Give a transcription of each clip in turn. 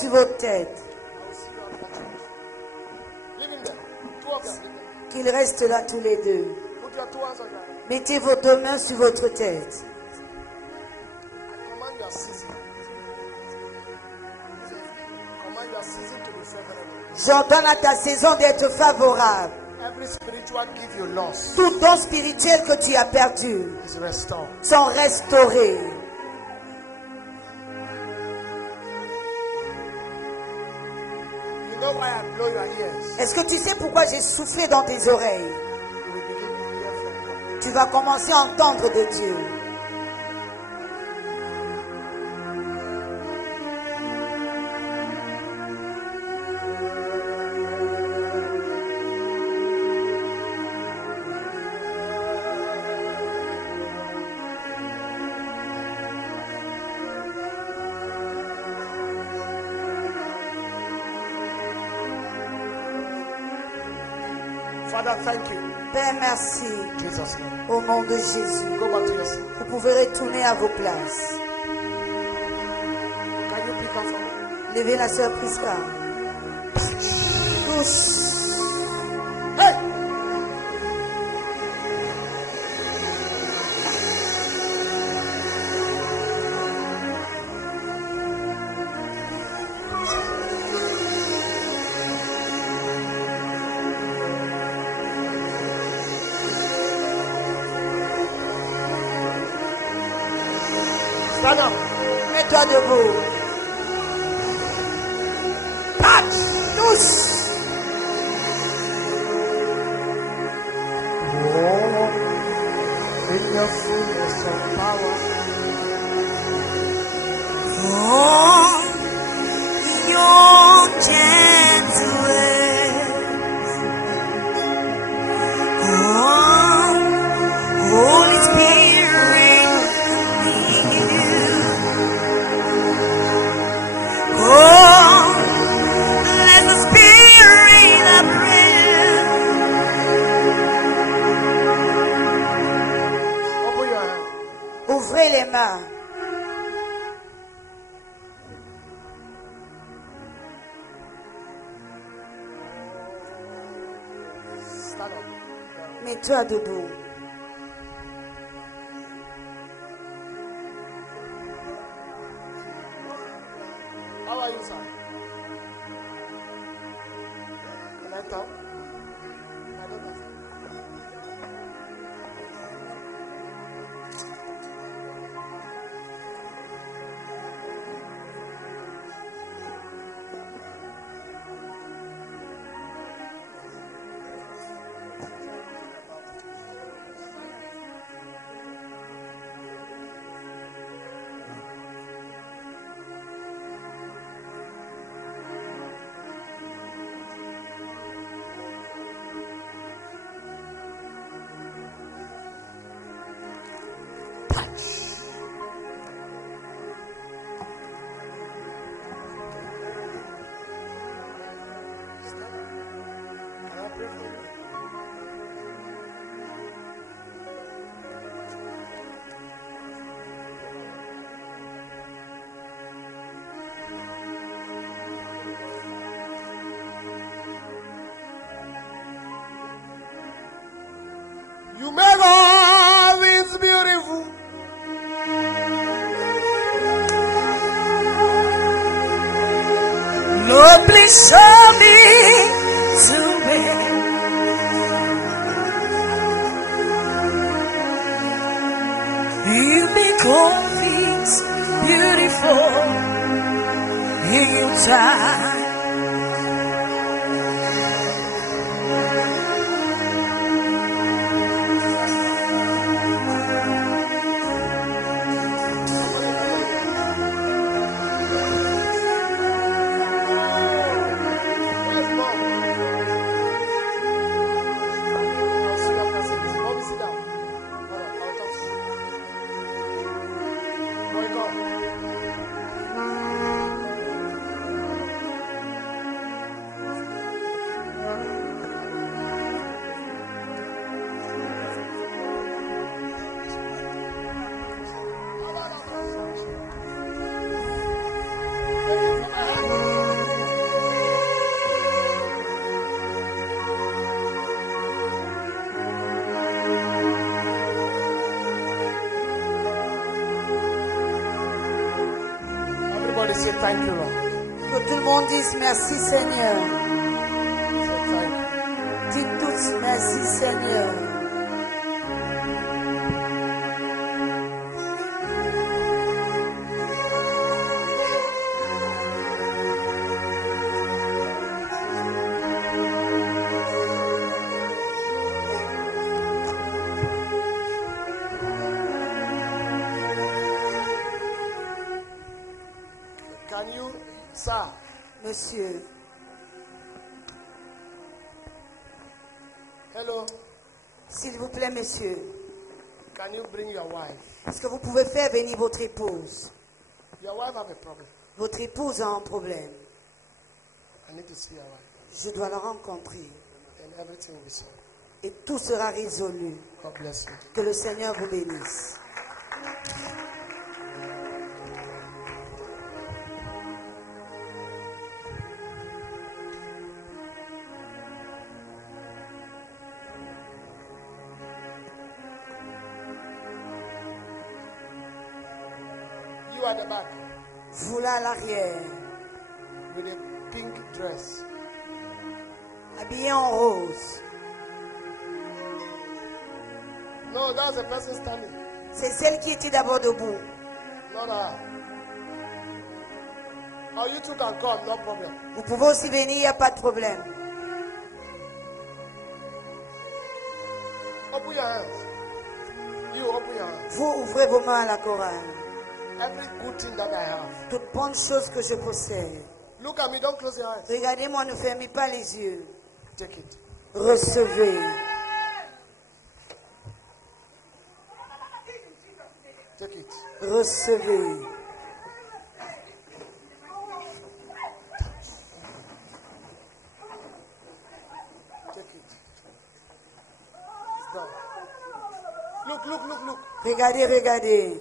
sur vos têtes. Qu'ils restent là tous les deux. Mettez vos deux mains sur votre tête. J'ordonne à ta saison d'être favorable. Tout don spirituel que tu as perdu sont restaurés. Est-ce que tu sais pourquoi j'ai soufflé dans tes oreilles? Tu vas commencer à entendre de Dieu. Father, thank you. Père, merci. Jesus' name. Au nom de Jésus. Go back to your seat. Vous pouvez retourner à vos places. Can you pick up from me? Levez la sœur Prisca. Touche. Hey! Stand up. Mets-toi debout. Touch. Touche. Oh, in your fullness of power. Oh, in your gentleness. Oh, Holy Spirit, in you. Oh, let the Spirit of prayer. Open your hand. Ouvrez les mains. Stand up. Mets-toi debout. How are you, sir? Can I talk? I don't know. Can I pray for you? You make all things beautiful. Lord, please show me the way. You make all things beautiful in your time. Where's mom? I'll see your messages. Mom, sit down. Hold on, I'll talk to you. Boy, go. Hey, Everybody say thank you, Lord. Que tout le monde dise merci Seigneur. Say thank you. Dites tous merci Seigneur. Can you, sir? Monsieur, Hello. s'il vous plaît, monsieur, Can you bring your wife? est-ce que vous pouvez faire venir votre épouse? Your wife have a problem. Votre épouse a un problème. I need to see your wife. Je dois la rencontrer. And everything will be solved. Et tout sera résolu. God bless you. Que le Seigneur vous bénisse. You at the back Vous là à l'arrière, with a pink dress. habillé en rose. No, that's the person standing. C'est celle qui était d'abord debout. Not her. Oh, you two can come, no problem. Vous pouvez aussi venir, il n'y a pas de problème. Open your hands. You open your hands. Vous ouvrez vos mains à la chorale. Every good thing that I have. Toute bonne chose que je possède. Look at me, don't close your eyes. Regardez-moi, ne fermez pas les yeux. Take it. Recevez. Take it. Recevez. Take it. It's done. Look, look, look, look. Regardez, regardez.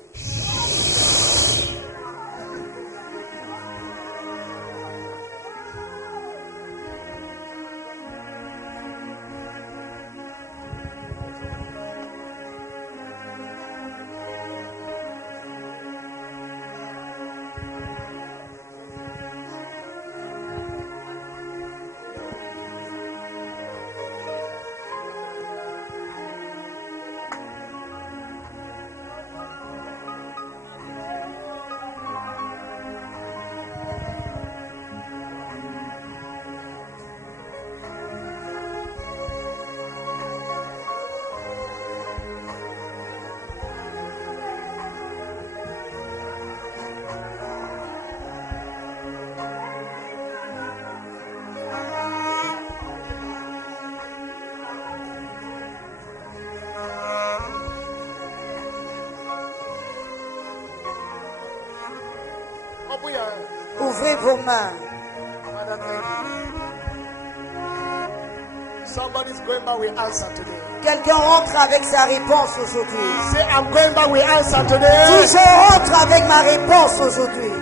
Open your hands. Ouvrez vos mains. Father, thank you. Somebody's going back with answer today. Quelqu'un rentre avec sa réponse aujourd'hui. Say, I'm going back with answer today. Dis, je rentre avec ma réponse aujourd'hui.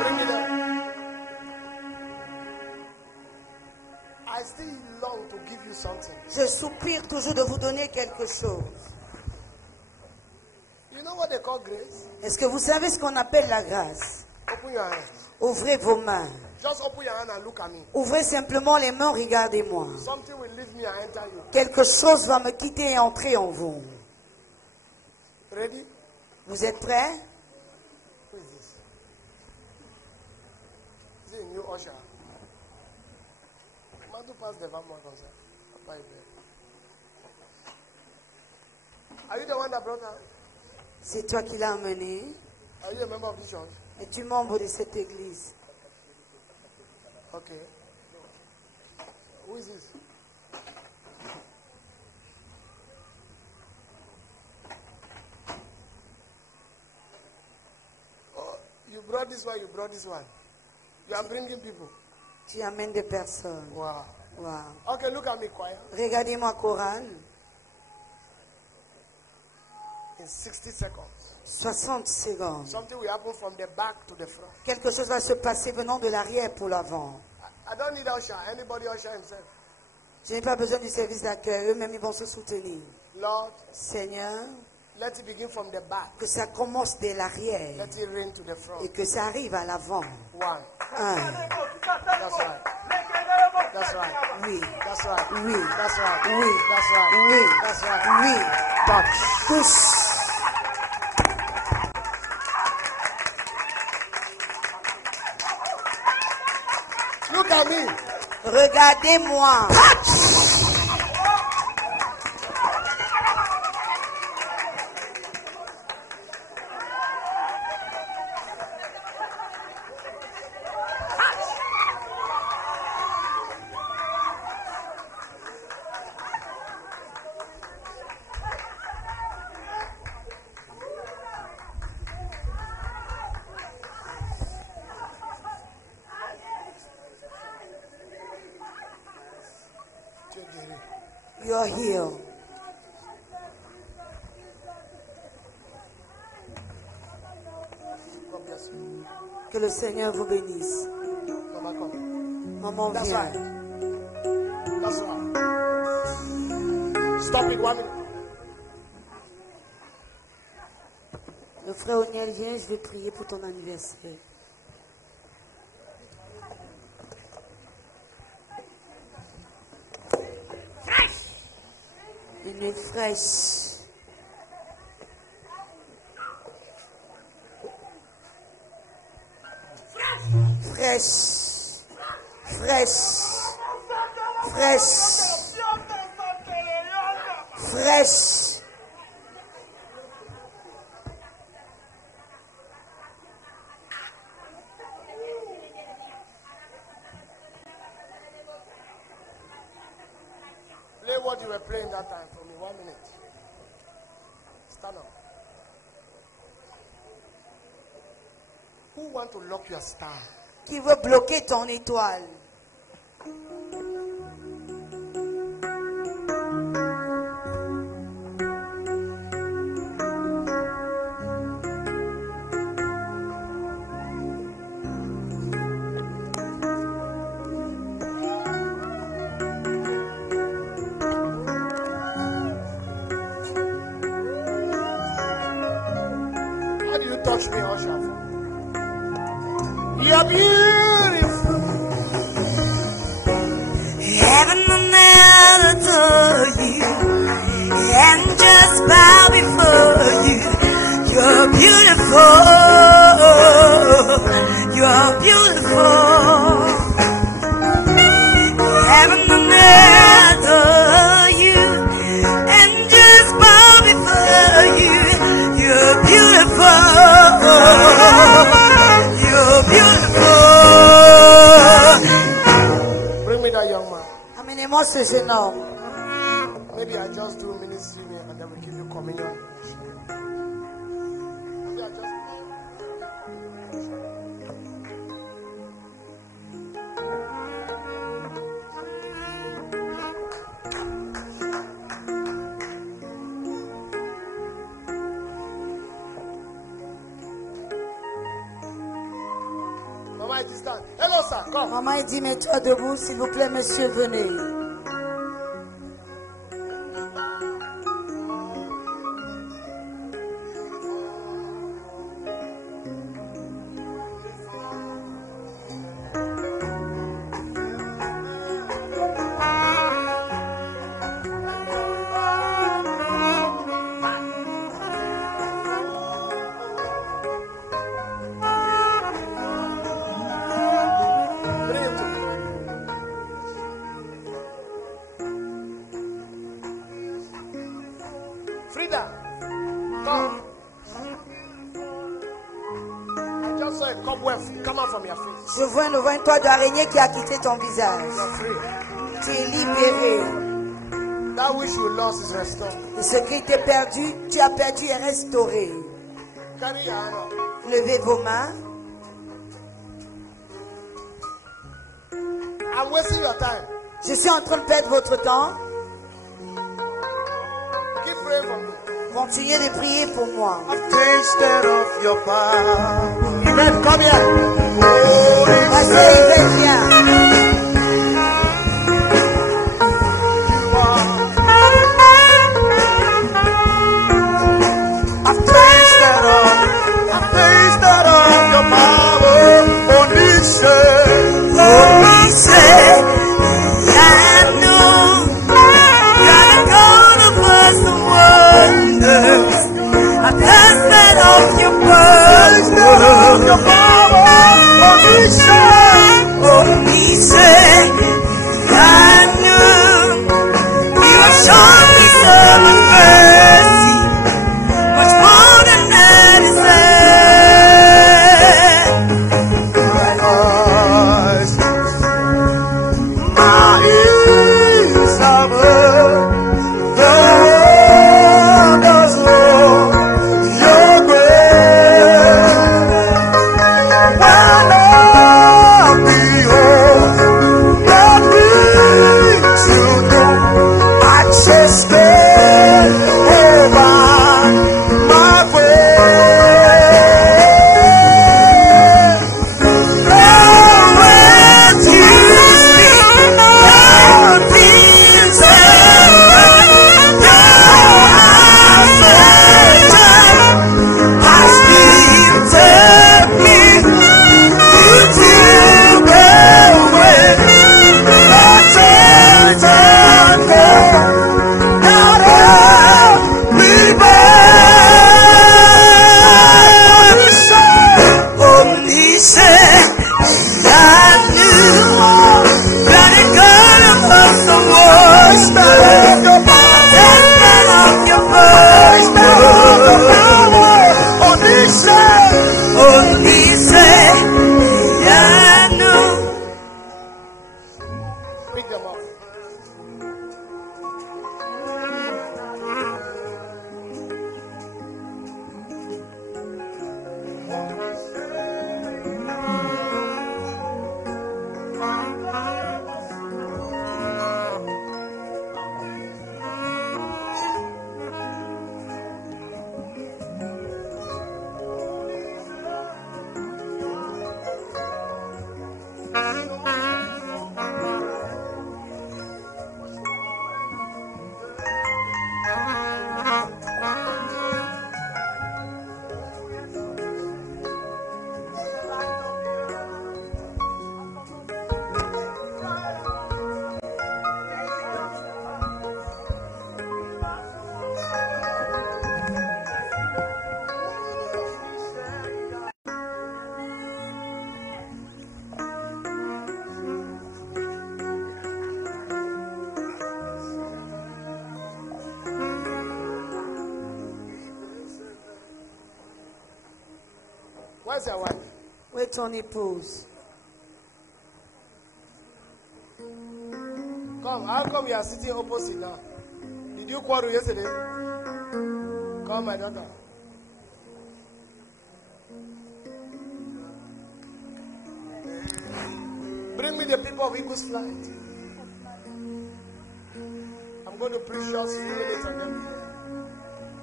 Bring it up. I still long to give you something. Je soupire toujours de vous donner quelque chose. You know what they call grace? Est-ce que vous savez ce qu'on appelle la grâce? Open your hands. Ouvrez vos mains. Just open your hand and look at me. Ouvrez simplement les mains, regardez-moi. Something will leave me and enter you. Quelque chose va me quitter et entrer en vous. Ready? Vous êtes prêts? Who is this? Is it a new usher? Madu pass the van more concern. Are you the one that brought her? C'est toi qui l'as amené. Are you a member of this church? Es-tu membre de cette église? Okay. Who is this? Oh, you brought this one, you brought this one. You are bringing people. Tu amènes des personnes. Wow. Wow. Okay, look at me, choir. Regardez-moi, chorale. In 60 seconds. 60 secondes. Something will happen from the back to the front. Quelque chose va se passer venant de l'arrière pour l'avant. I don't need usher. Anybody usher himself. Je n'ai pas besoin du service d'accueil. Eux-mêmes, ils vont se soutenir. Lord, Seigneur, Let it begin from the back. Que ça commence de l'arrière. Let it rain to the front. Et que ça arrive à l'avant. 1. 1. That's right. That's right. Oui. That's right. Oui. That's right. Oui. That's right. Oui. That's right. Oui. Touch. Touche. Look at me. Regardez-moi. You're healed. God bless you. Que le Seigneur vous bénisse. Mama, come. Maman, That's viens. right. That's right. Stop it 1 minute. Le frère Oniel vient, je vais prier pour ton anniversaire. Une nuit fraîche. Fraîche. Fraîche. Fraîche. Fraîche. Play what you were playing that time for me. 1 minute. Stand up. Who want to lock your star? Qui veut bloquer ton étoile? How do you touch me, Usher? You're beautiful. Heaven and earth adore you, and just bow before you. You're beautiful, you're beautiful. Heaven and earth adore you, and just bow before you. You're beautiful, you're beautiful. Bring me that young man. Amenez-moi ce jeune homme. Maybe I just do ministry and then we give you communion. Maybe I just. Mama, it is done. Hello, sir. Come. Maman, il dit, mets-toi debout, s'il vous plaît, monsieur, venez. Bring him to me. Frida, come. I just saw a cobweb come out from your face. Je vois une toile d'araignée qui a quitté ton visage. You're free. Tu es libéré. That which you lost is restored. Et ce qui t'est perdu, tu as perdu et restauré. Carry your hand up. Levez vos mains. I'm wasting your time. Je suis en train de perdre votre temps. Keep praying for me. Continuez de prier pour moi. I've tasted of your power. Yvette, come here. Pasteur Yvette, viens. Where's your wife? Où est ton épouse? Come, how come we are sitting opposite now? Did you quarrel yesterday? Come, my daughter. Bring me the people of Eagles Flight. I'm going to preach just 2 minutes on them.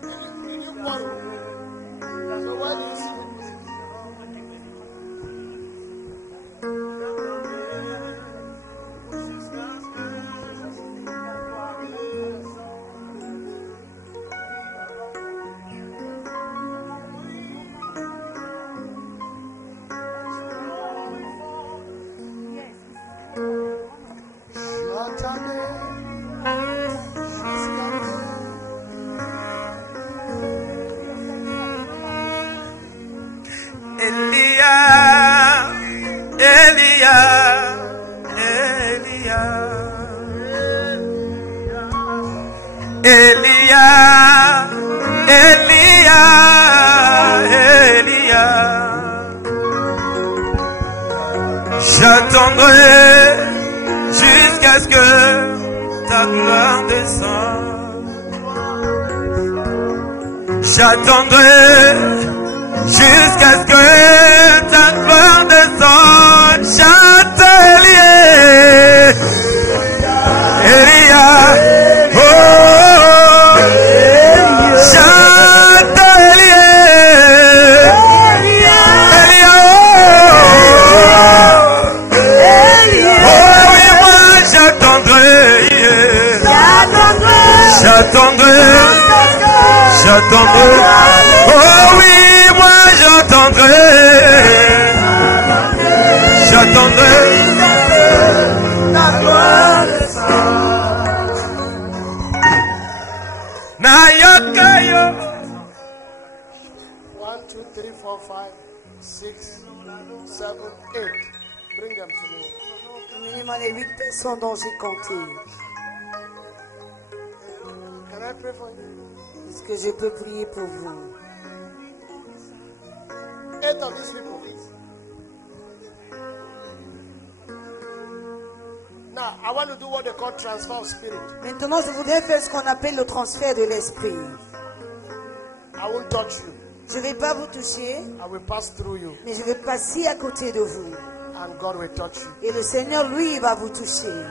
Did you quarrel? So why do you see? J'attendrai jusqu'à ce que ta gloire descende. J'attendrai jusqu'à ce que ta gloire descende. J'attendrai, Elia, oh, j'attendrai, oh oui, moi j'attendrai, j'attendrai, ta gloire descend. Nayokayo. 1, 2, 3, 4, 5, 6, 7, 8. Bring them to me. Au minimum les 8 personnes dont j'ai compté. Can I pray for you? Est-ce que je peux prier pour vous? 8 of these people. Now, I want to do what they call transfer of spirit. Maintenant, je voudrais faire ce qu'on appelle le transfert de l'esprit. I won't touch you. Je ne vais pas vous toucher, I will pass through you. mais je vais passer à côté de vous. And God will touch you. Et le Seigneur, lui, va vous toucher.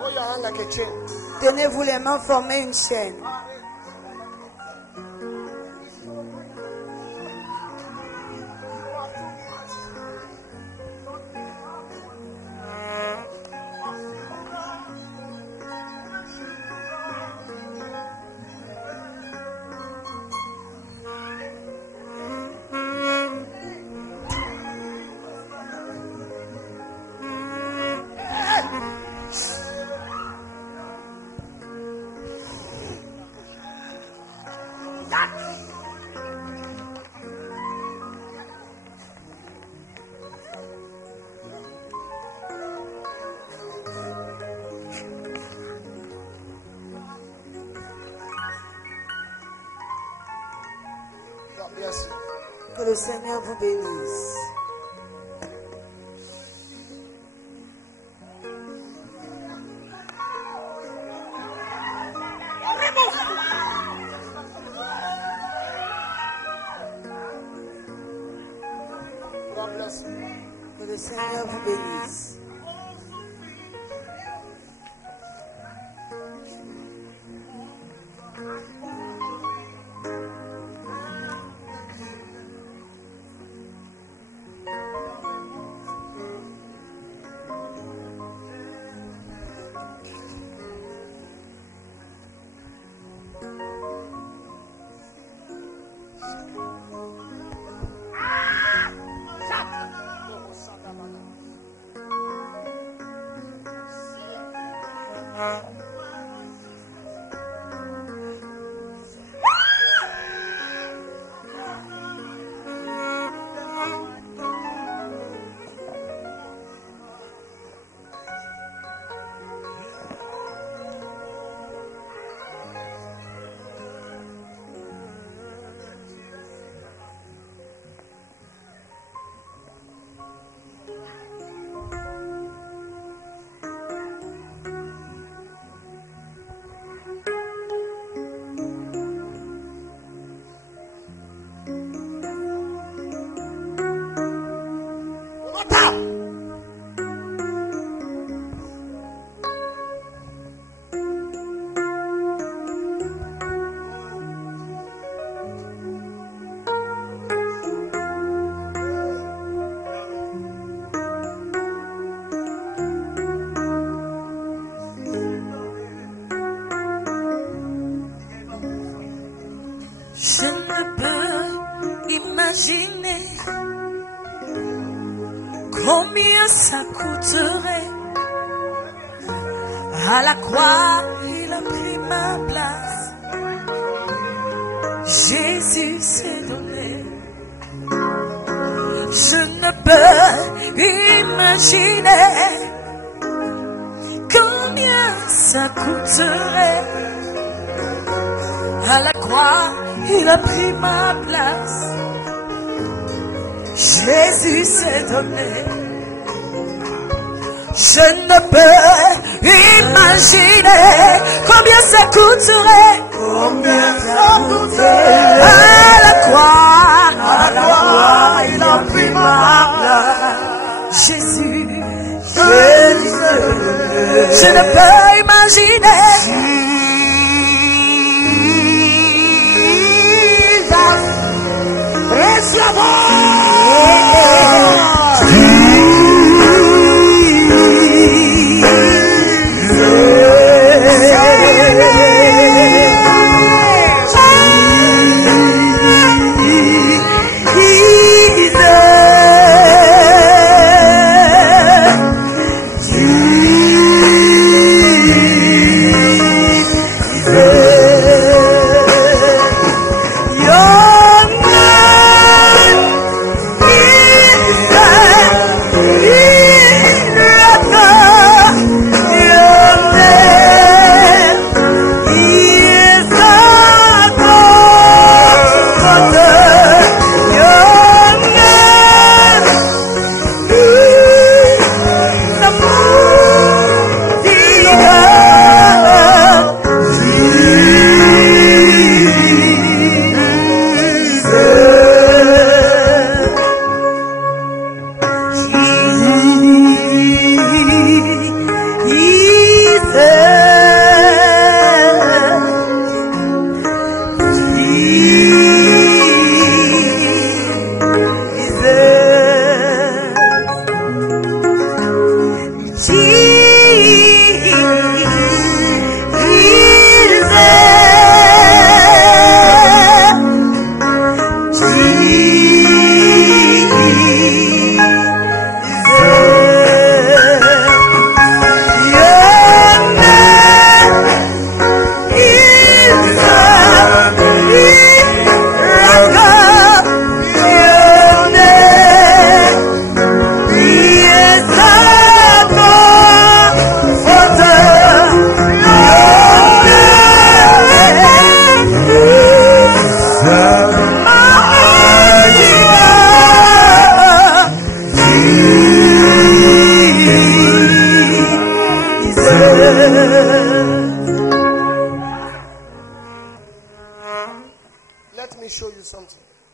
Hold your hand like a chain. Tenez-vous les mains, formez une chaîne. God bless you. Que le Seigneur vous bénisse. God bless you. Que le Seigneur vous bénisse. combien ça coûterait. À la croix, il a pris ma place. Jésus s'est donné. Je ne peux imaginer combien ça coûterait. À la croix, il a pris ma place. Jésus s'est donné. Je ne peux imaginer combien ça coûterait. Combien ça coûterait. À la croix, Il a pris ma place. Jésus, Jésus. je ne peux imaginer.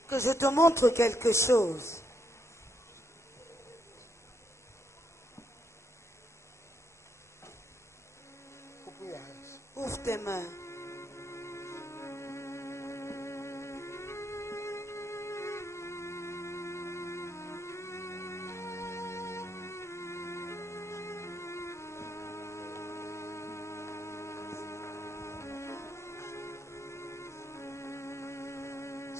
Que je te montre quelque chose. Ouvre tes mains.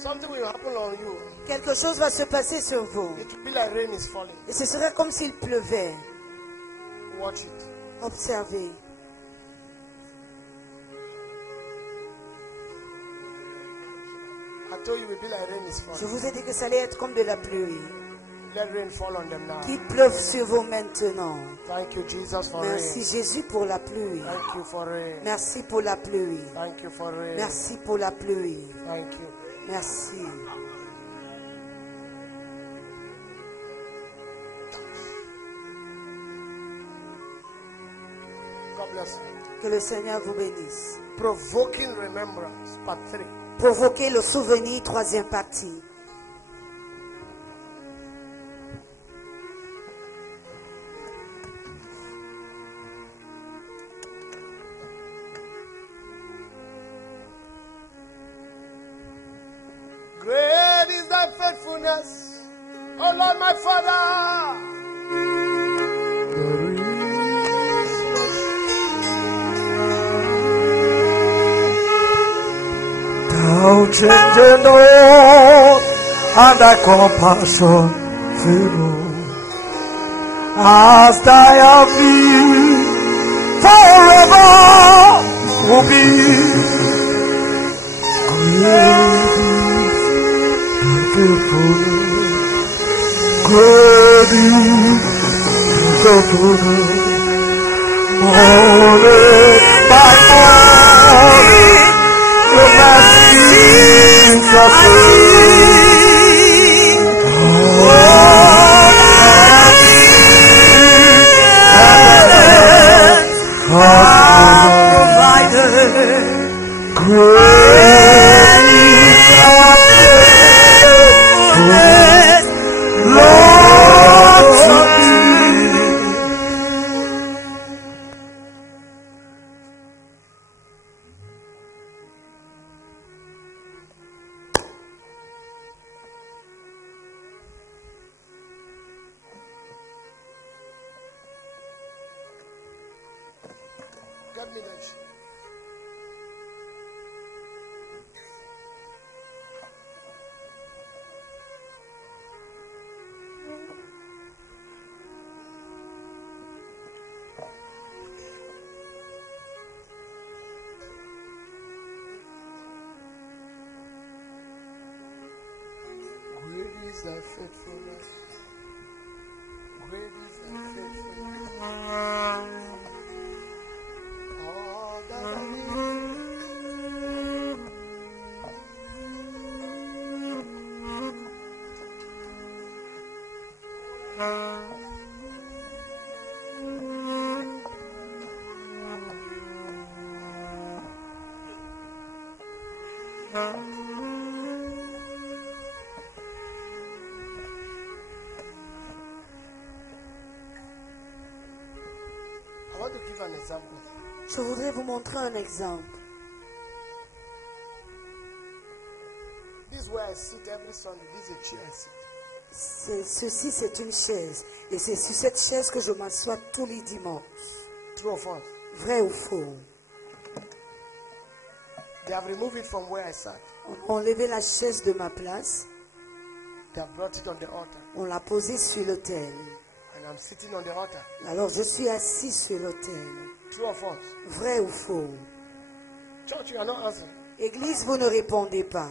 Something will happen on you. Quelque chose va se passer sur vous. It will be like rain is falling. Et ce serait comme s'il pleuvait. Watch it. Observez. I told you it will be like rain is falling. Je vous ai dit que ça allait être comme de la pluie. Let rain fall on them now. Qu'il pleuve sur vous maintenant. Thank you, Jesus, for Merci rain. Jésus pour la pluie. Thank you for rain. Merci pour la pluie. Thank you for rain. Merci pour la pluie. Thank you. Merci. God bless you. Que le Seigneur vous bénisse. Provoking remembrance, part 3. Provoquer le souvenir, troisième partie. Great is thy faithfulness, O Lord my Father. Thou changest not, and thy compassion fail. as thy have been, forever will be. Great is the fullness, morning by morning, your mercies are new. Get me that shit. Great is thy faithfulness. Great is thy faithfulness. All that I need. I want to give an example. Je voudrais vous montrer un exemple. This is where I sit every Sunday. This is a chair I sit. Ceci, c'est une chaise. Et c'est sur cette chaise que je m'assois tous les dimanches. True or false? Vrai ou faux? They have removed it from where I sat. On a enlevé la chaise de ma place. They have brought it on the altar. On l'a posée sur l'autel. And I'm sitting on the altar. Alors je suis assis sur l'autel. True or false? Vrai ou faux? Church, you are not answering. Église, vous ne répondez pas.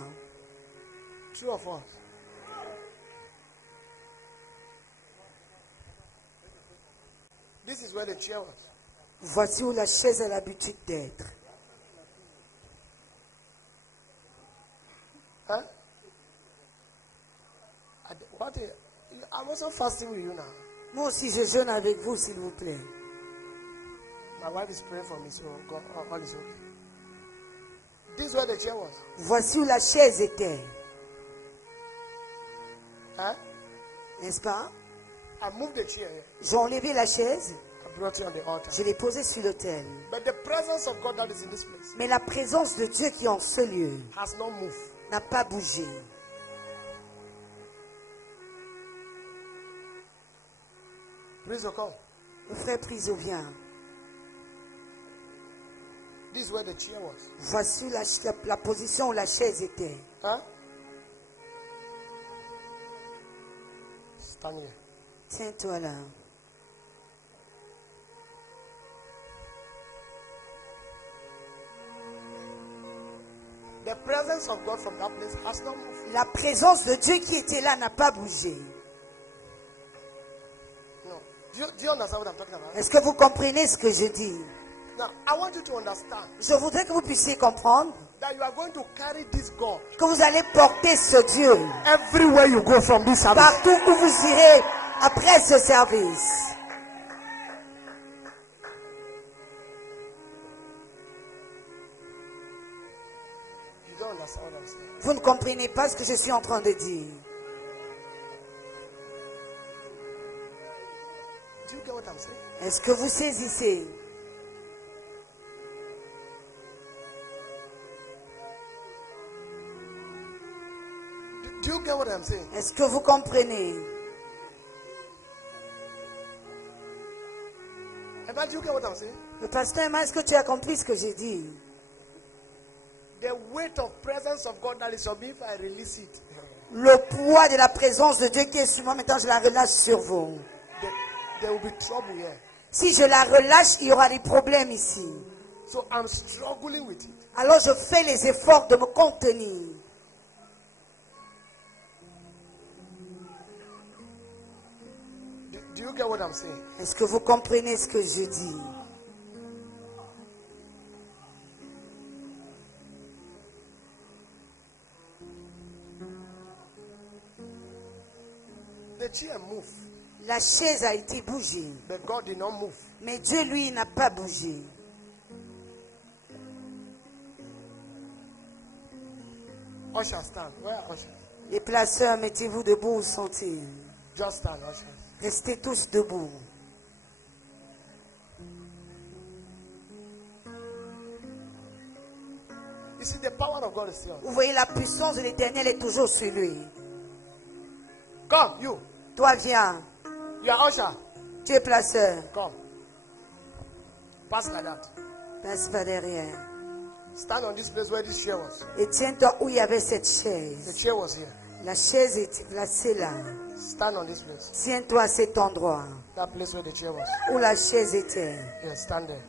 True or false? This is where the chair was. Voici où la chaise a l'habitude d'être. Huh? I'm also fasting with you now. Moi aussi, je jeûne avec vous, s'il vous plaît. My wife is praying for me, so God, all is okay. This is where the chair was. Voici où la chaise était. Huh? N'est-ce pas? I moved the chair. J'ai enlevé la chaise. I brought it on the altar. Je l'ai posée sur l'autel. But the presence of God that is in this place Mais la présence de Dieu qui est en ce lieu has not moved. n'a pas bougé. Please come. Le frère Priso vient. This is where the chair was. Voici la position où la chaise était. Huh? Stand here. Tiens-toi là. The presence of God from that place has not moved. La présence de Dieu qui était là n'a pas bougé. No. Do you understand what I'm talking about? Est-ce que vous comprenez ce que je dis? Now, I want you to understand Je voudrais que vous puissiez comprendre that you are going to carry this God que vous allez porter ce Dieu everywhere you go from this service. partout où vous irez après ce service. You don't understand what I'm saying. Vous ne comprenez pas ce que je suis en train de dire. Do you get what I'm saying? Est-ce que vous saisissez? Do you get what I'm saying? Est-ce que vous comprenez? Emma, do you get what I'm saying? Le pasteur Emma, est-ce que tu as compris ce que j'ai dit? The weight of presence of God that is on me, if I release it, Le poids de la présence de Dieu qui est sur moi, maintenant je la relâche sur vous. there will be trouble here. Si je la relâche, il y aura des problèmes ici. So I'm struggling with it. Alors je fais les efforts de me contenir. Do you get what I'm saying? Est-ce que vous comprenez ce que je dis? The chair moved, La chaise a été bougée, but God did not move. mais Dieu, lui, n'a pas bougé. Usher, stand. Where are ushers? Les placeurs, mettez-vous debout ou sentez. Just stand, ushers. Restez tous debout. You see, the power of God is still. Vous voyez, la puissance de l'Éternel est toujours sur lui. Come, you. Toi, viens. You are usher. Tu es placeur. Come. Pass like that. Passe pas derrière. Stand on this place where this chair was. Et tiens-toi où il y avait cette The chaise. chair was here. La chaise était placée là. Stand on this place. Tiens-toi à cet endroit That place where the chair was. où la chaise était. Yeah, stand there.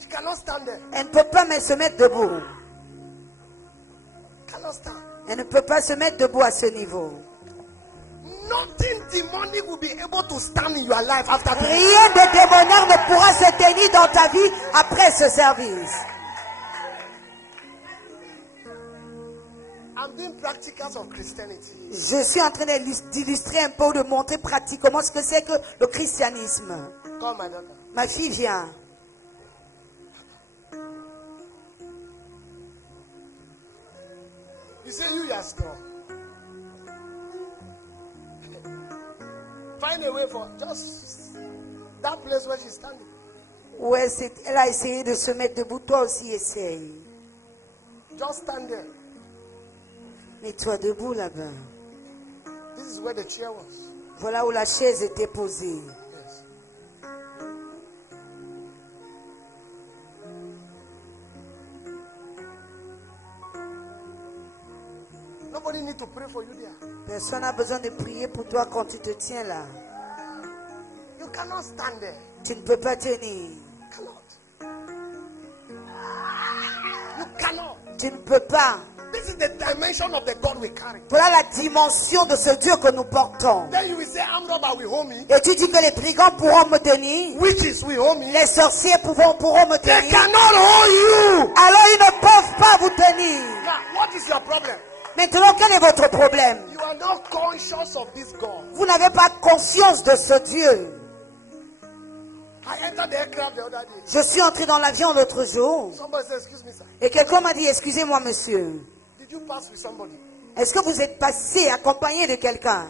You cannot stand there. Elle ne peut pas mais se mettre debout. Cannot stand. Elle ne peut pas se mettre debout à ce niveau. Nothing demonic will be able to stand in your life after today. Rien de démoniaque ne pourra se tenir dans ta vie après ce service. I'm doing practicals of Christianity. Je suis en train d'illustrer un peu, de montrer pratiquement ce que c'est que le christianisme. Call my daughter. Ma fille vient. You say you are strong. Find a way for just that place where she's standing. Ouais, elle a essayé de se mettre debout. Toi aussi, essaye. Just stand there. Mets-toi debout là-bas. This is where the chair was. Voilà où la chaise était posée. Yes. Nobody need to pray for you there. Personne n'a besoin de prier pour toi quand tu te tiens là. You cannot stand there. Tu ne peux pas tenir. Cannot. You cannot. Tu ne peux pas. This is the dimension of the God we carry. Voilà la dimension de ce Dieu que nous portons. Then you will say, I'm robber, will hold me. Et tu dis que les brigands pourront me tenir. Witches will hold me. Les sorciers pourront me They tenir. cannot hold you. Alors ils ne peuvent pas vous tenir. Now, what is your problem? Maintenant, quel est votre problème? You are not conscious of this God. Vous n'avez pas conscience de ce Dieu. I entered the aircraft the other day. Je suis entré dans l'avion l'autre jour Somebody said, excuse me, sir. et quelqu'un m'a dit, excusez-moi monsieur, Did you pass with somebody? est-ce que vous êtes passé accompagné de quelqu'un?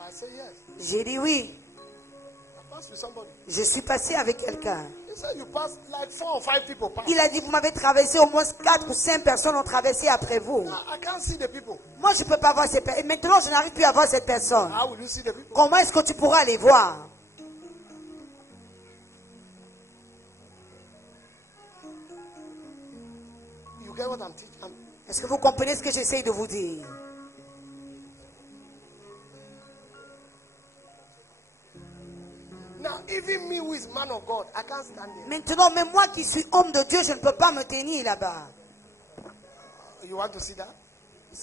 I said, yes. J'ai dit oui, I passed with somebody. je suis passé avec quelqu'un. He said, you passed like 4 or 5 people passed. Il a dit, vous m'avez traversé, au moins 4 ou 5 personnes ont traversé après vous. I can't see the people. Moi, je ne peux pas voir ces personnes. Maintenant, je n'arrive plus à voir cette personne. How will you see the people? Comment est-ce que tu pourras les voir? You get what I'm teaching? Est-ce que vous comprenez ce que j'essaye de vous dire? Now, even me who is man of God, I can't stand here. Maintenant, même moi qui suis homme de Dieu, je ne peux pas me tenir là-bas. You want to see that?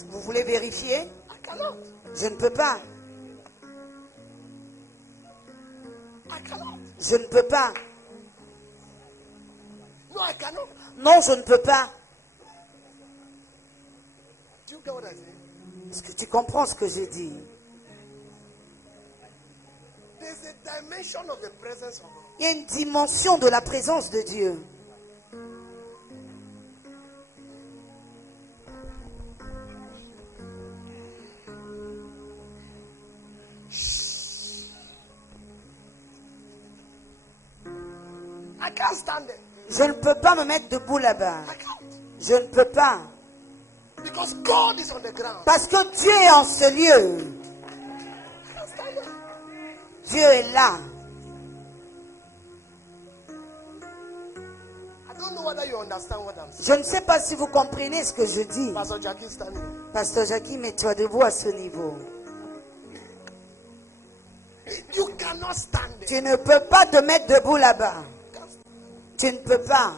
Vous voulez vérifier? I cannot. Je ne peux pas. I cannot. Je ne peux pas. No, I cannot. Non, je ne peux pas. Do you get what I say? Est-ce que tu comprends ce que j'ai dit? There's a dimension of the presence of God. Il y a une dimension de la présence de Dieu. I can't stand there. Je ne peux pas me mettre debout là-bas. I can't. Je ne peux pas. Because God is on the ground. Parce que Dieu est en ce lieu. I can't stand there. Dieu est là. I don't know whether you understand what I'm saying. Je ne sais pas si vous comprenez ce que je dis. Pastor Jackie standing. Pasteur Jackie, mets-toi debout à ce niveau. You cannot stand there. Tu ne peux pas te mettre debout là-bas. Tu ne peux pas.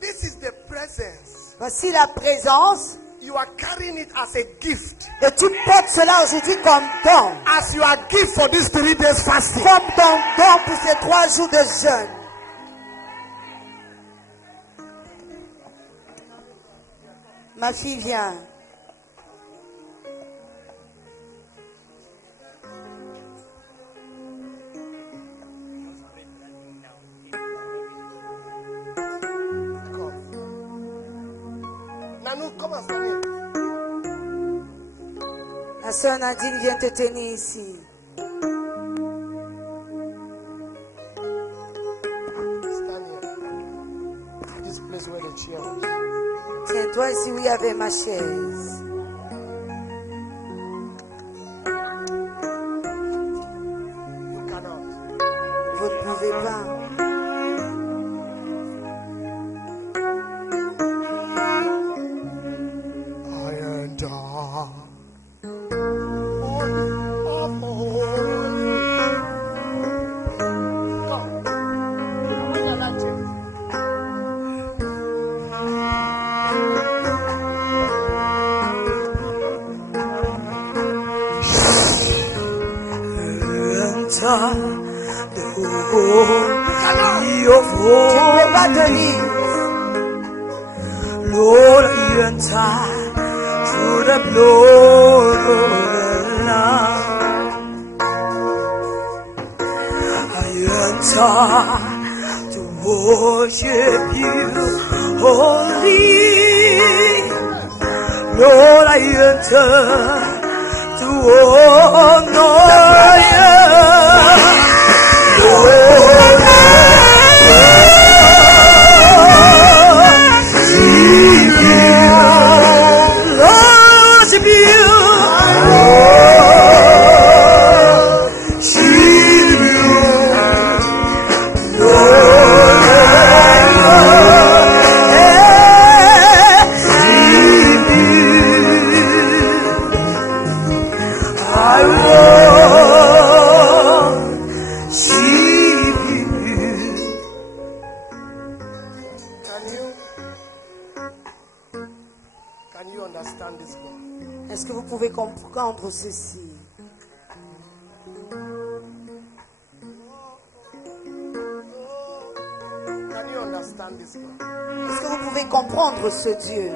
This is the presence. Voici la présence. You are carrying it as a gift. Et tu portes cela aujourd'hui comme don. As your gift for these 3 days fasting. Comme ton don pour ces 3 jours de jeûne. Ma fille vient. Nanou, come and stand here. La sœur Nadine vient te tenir ici. Stand here. This place where the chair was. Tiens-toi ici où il y avait ma chaise. You cannot. Vous ne pouvez pas. Lord, enter to the blood of the Lamb. I enter to worship you, holy. Lord, I enter to honor you. Lord, Est-ce que vous pouvez comprendre ceci? Can you understand this God? Est-ce que vous pouvez comprendre ce Dieu?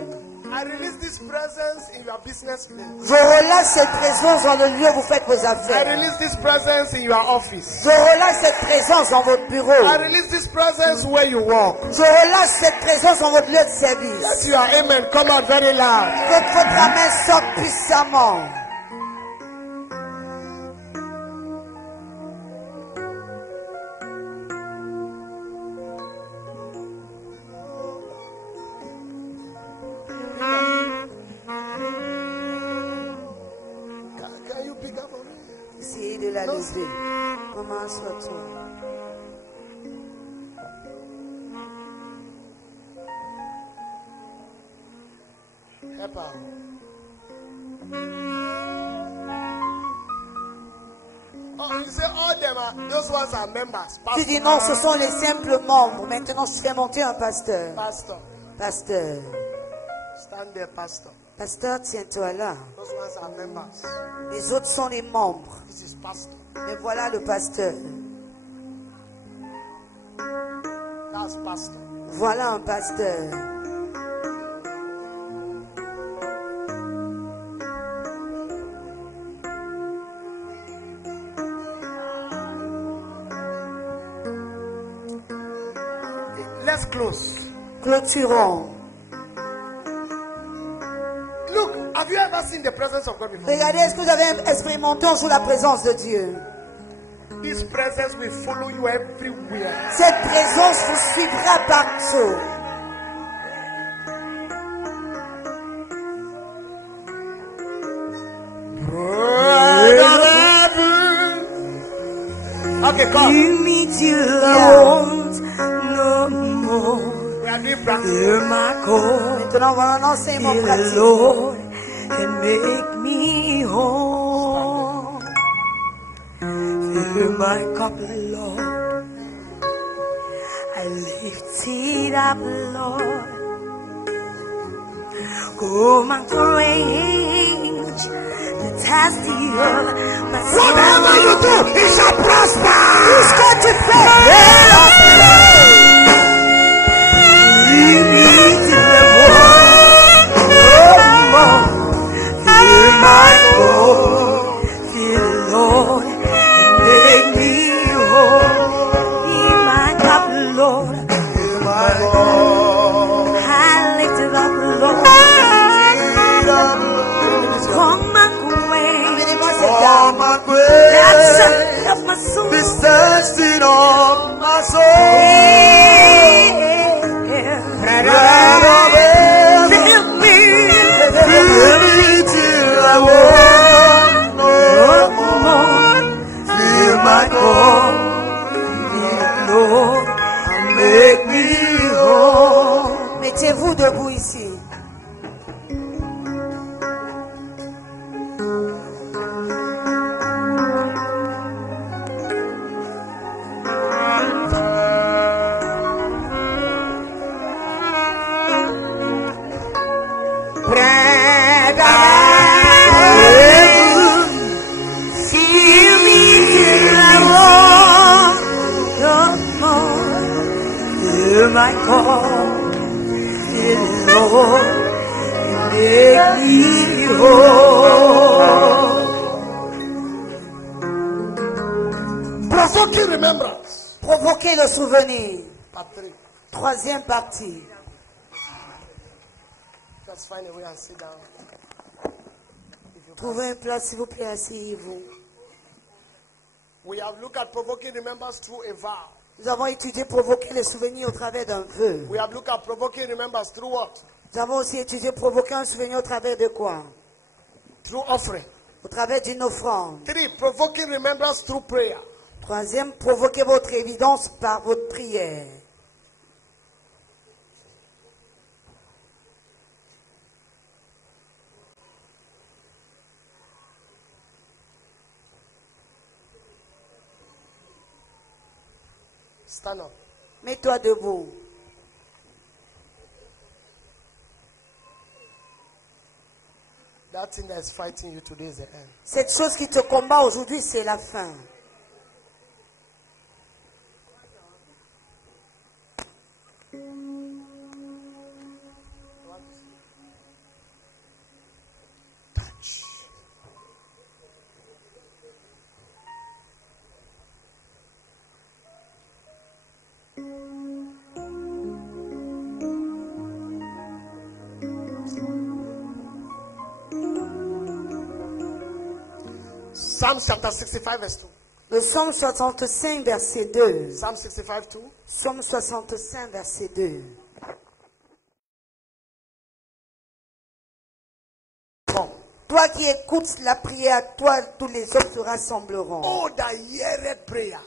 I release this presence in your business place. Je relâche cette présence dans le lieu où vous faites vos I affaires. release this presence in your office. Je relâche cette présence dans votre bureau. I release this presence where you walk. Je relâche cette présence dans votre lieu de service. Let your amen come out very loud. Que votre amen sorte puissamment. Can you pick up on me? Essayez de la lever. Maman, assois-toi. Help her. Oh, you say all them are, those ones are members. Tu dis non, ce sont les simples membres. Maintenant, tu fais monter un pasteur. Pastor. Pasteur. Stand there, pastor. Pasteur, tiens-toi là. Those ones are members. Les autres sont les membres. This is pastor. Mais voilà le pasteur. That's pastor. Voilà un pasteur. Let's close. Clôturons. Look, have you ever seen the presence of God before? Regardez, est-ce que vous avez expérimenté un jour la présence de Dieu? This presence will follow you everywhere. Cette présence vous suivra partout. Okay, come. Give me till I want no Hear my call, Maintenant, on va en enseignement dear pratique. Lord, and make me whole. Fill my cup, Lord. I lift it up, Lord. Go my quench the thirsty of my soul. Whatever you do, it shall prosper. Ce que tu fais, Lead me to the more. Hear my call, dear Lord, and make me whole. Hear my cup, Lord. Hear my call. I lift it up, Lord. Come my way. venez-moi cette Oh, dame. my That's grace, of my soul. this thirsting of my soul. Fill me. Fill me till I want no more. Fill my cup, dear Lord, and make me whole. Mettez-vous debout ici. Fill me till I want no more. Hear my call, dear Lord, and make me whole. Provoking remembrance. Provoquez le souvenir. Part 3. Troisième partie. Just find a way and sit down. Trouvez une place, s'il vous plaît, asseyez-vous. We have looked at provoking remembrance through a vow. Nous avons étudié provoquer le souvenir au travers d'un vœu. We have looked at provoking remembrance through what? Nous avons aussi étudié provoquer un souvenir au travers de quoi? Through offering. Au travers d'une offrande. 3. Provoking remembrance through prayer. Troisième, provoquez votre évidence par votre prière. Stand up. Mets-toi debout. That thing that is fighting you today is the end. Cette chose qui te combat aujourd'hui, c'est la fin. Touch. Psalm chapter 65 verse 2. Le psaume 65, verset 2. Psalm 65 2. Psaume 65, verset 2. Come. Toi qui écoutes la prière, toi, tous les autres se rassembleront. Oh, that heareth prayer.